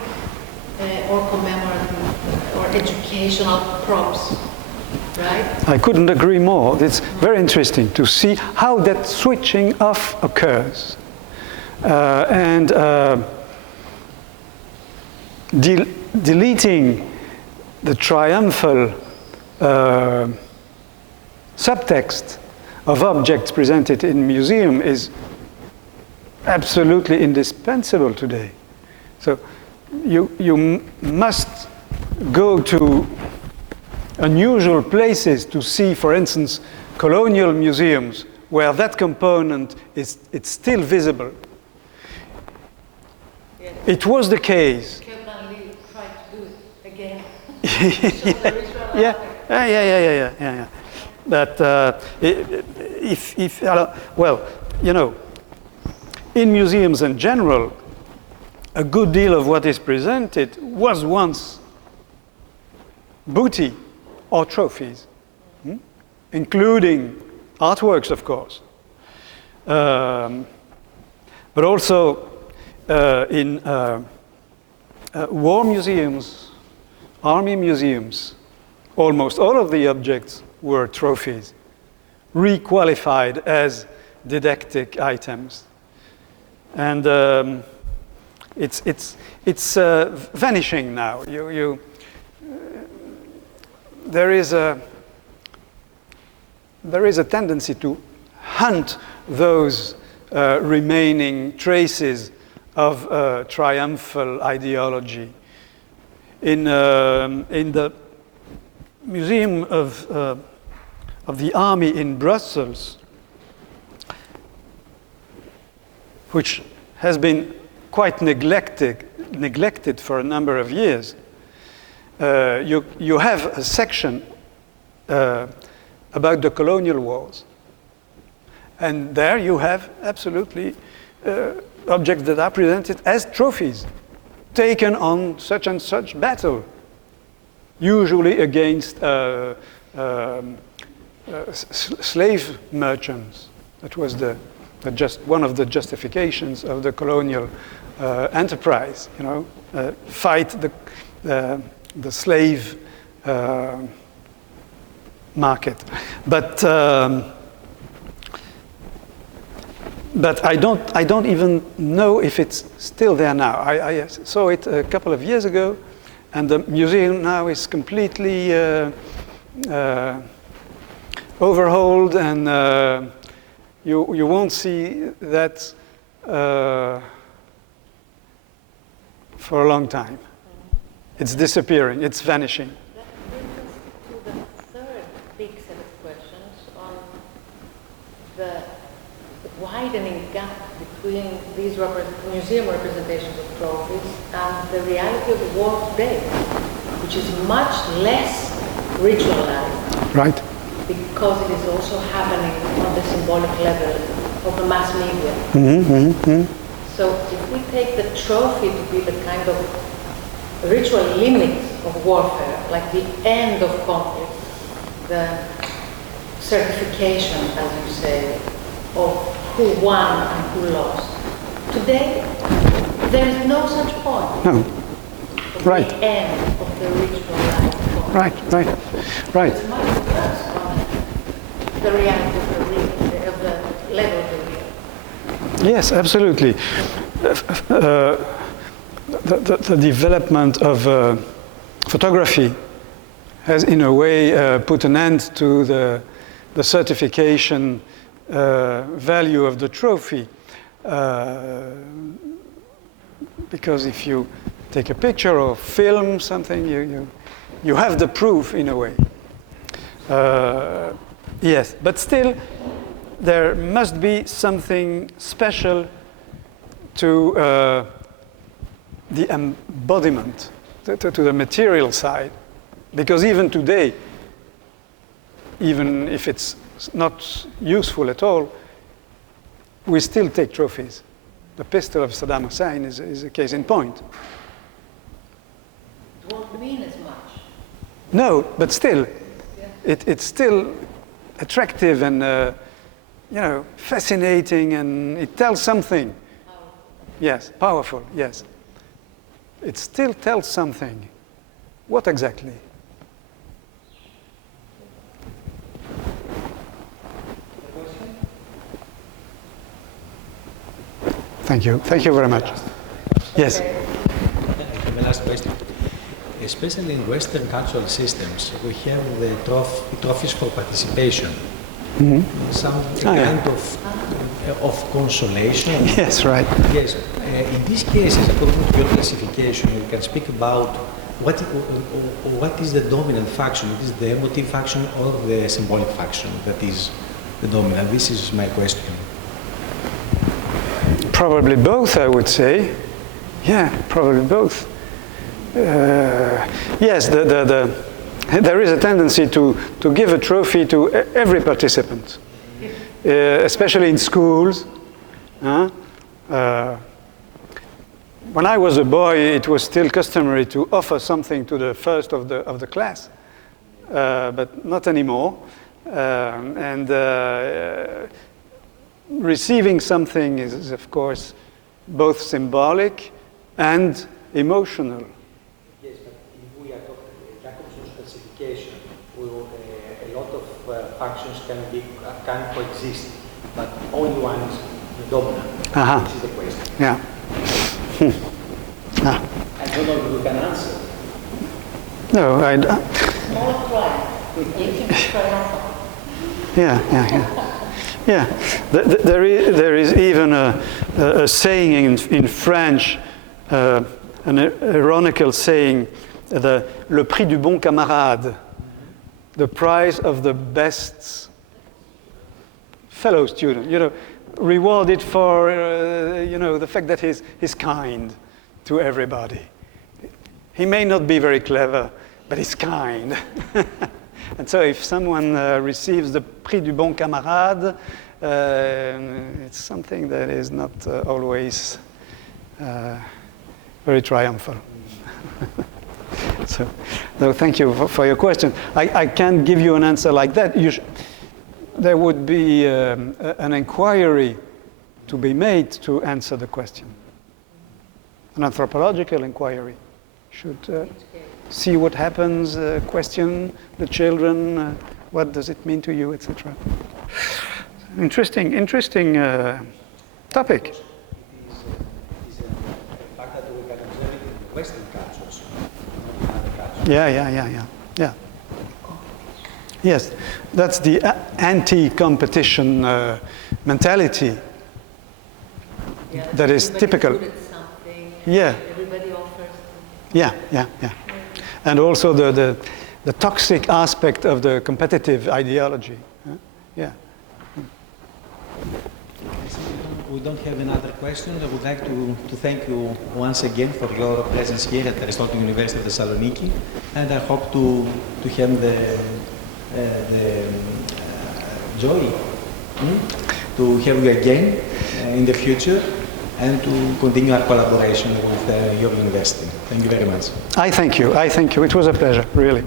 or commemorative or educational props, right? I couldn't agree more. It's very interesting to see how that switching off occurs. Deleting the triumphal subtext of objects presented in museum is absolutely indispensable today. So you must go to unusual places to see, for instance, colonial museums where that component it's still visible. Yes. It was the case. Tried to do it again. Yeah. But well, you know, in museums in general, a good deal of what is presented was once booty or trophies, including artworks, of course. But also in war museums, army museums, almost all of the objects were trophies, requalified as didactic items. And it's vanishing now. There is a tendency to hunt those remaining traces of triumphal ideology. In the Museum of the Army in Brussels, which has been quite neglected for a number of years, you have a section about the colonial wars. And there you have absolutely objects that are presented as trophies, taken on such and such battle, usually against slave merchants. That was just one of the justifications of the colonial enterprise. You know, fight the slave market, but I don't even know if it's still there now. I saw it a couple of years ago, and the museum now is completely overhauled, and you won't see that for a long time. It's disappearing. It's vanishing. That brings us to the third big set of questions on the widening gap between these museum representations of trophies and the reality of the war today, which is much less ritualized. Right. Because it is also happening on the symbolic level of the mass media. So if we take the trophy to be the kind of ritual limit of warfare, like the end of conflict, the certification, as you say, of who won and who lost. Today, there is no such point. No. Right. The end of the ritualized conflict. Right. It's much worse on the reality of the real, of the level of the real. Yes, absolutely. The development of photography has, in a way, put an end to the certification value of the trophy. Because if you take a picture or film something, you have the proof in a way. Yes, but still, there must be something special to the embodiment, to the material side. Because even today, even if it's not useful at all, we still take trophies. The pistol of Saddam Hussein is a case in point. It won't mean as much. No, but still, it's still attractive and fascinating, and it tells something. Yes, powerful, yes. It still tells something. What exactly? Thank you. Thank you very much. Yes. The last question. Especially in Western cultural systems, we have the trophies for participation. Mm-hmm. Some kind of consolation. Yes, right. Yes. In these cases, according to your classification, you can speak about what is the dominant faction. It is the emotive faction or the symbolic faction that is the dominant. This is my question. Probably both, I would say. Yeah, probably both. Yes, there is a tendency to give a trophy to every participant, especially in schools. When I was a boy, it was still customary to offer something to the first of the class, but not anymore. Receiving something is, of course, both symbolic and emotional. Yes, but if we adopt Jacobson's classification, a lot of functions can coexist, but only one is the dominant. This is the question. Yeah. I don't know if you can answer. No, I don't. Small try. You can try. Yeah. There is even a saying in French, an ironical saying, le prix du bon camarade, the prize of the best fellow student. Rewarded for the fact that he's kind to everybody. He may not be very clever, but he's kind. And so if someone receives the prix du bon camarade, it's something that is not always very triumphal. So, no, thank you for your question. I can't give you an answer like that. There would be an inquiry to be made to answer the question. An anthropological inquiry should see what happens, question the children, what does it mean to you, etc. Interesting topic. It is a fact that we can observe it in Western cultures, not in other cultures. Yeah. Yes, that's the anti-competition mentality that is typical. Yeah. Everybody offers. Yeah. And also the toxic aspect of the competitive ideology. Yeah. We don't have another question. I would like to thank you once again for your presence here at Aristotle University of Thessaloniki, and I hope to have the joy to have you again in the future and to continue our collaboration with your university. Thank you very much. I thank you. It was a pleasure, really.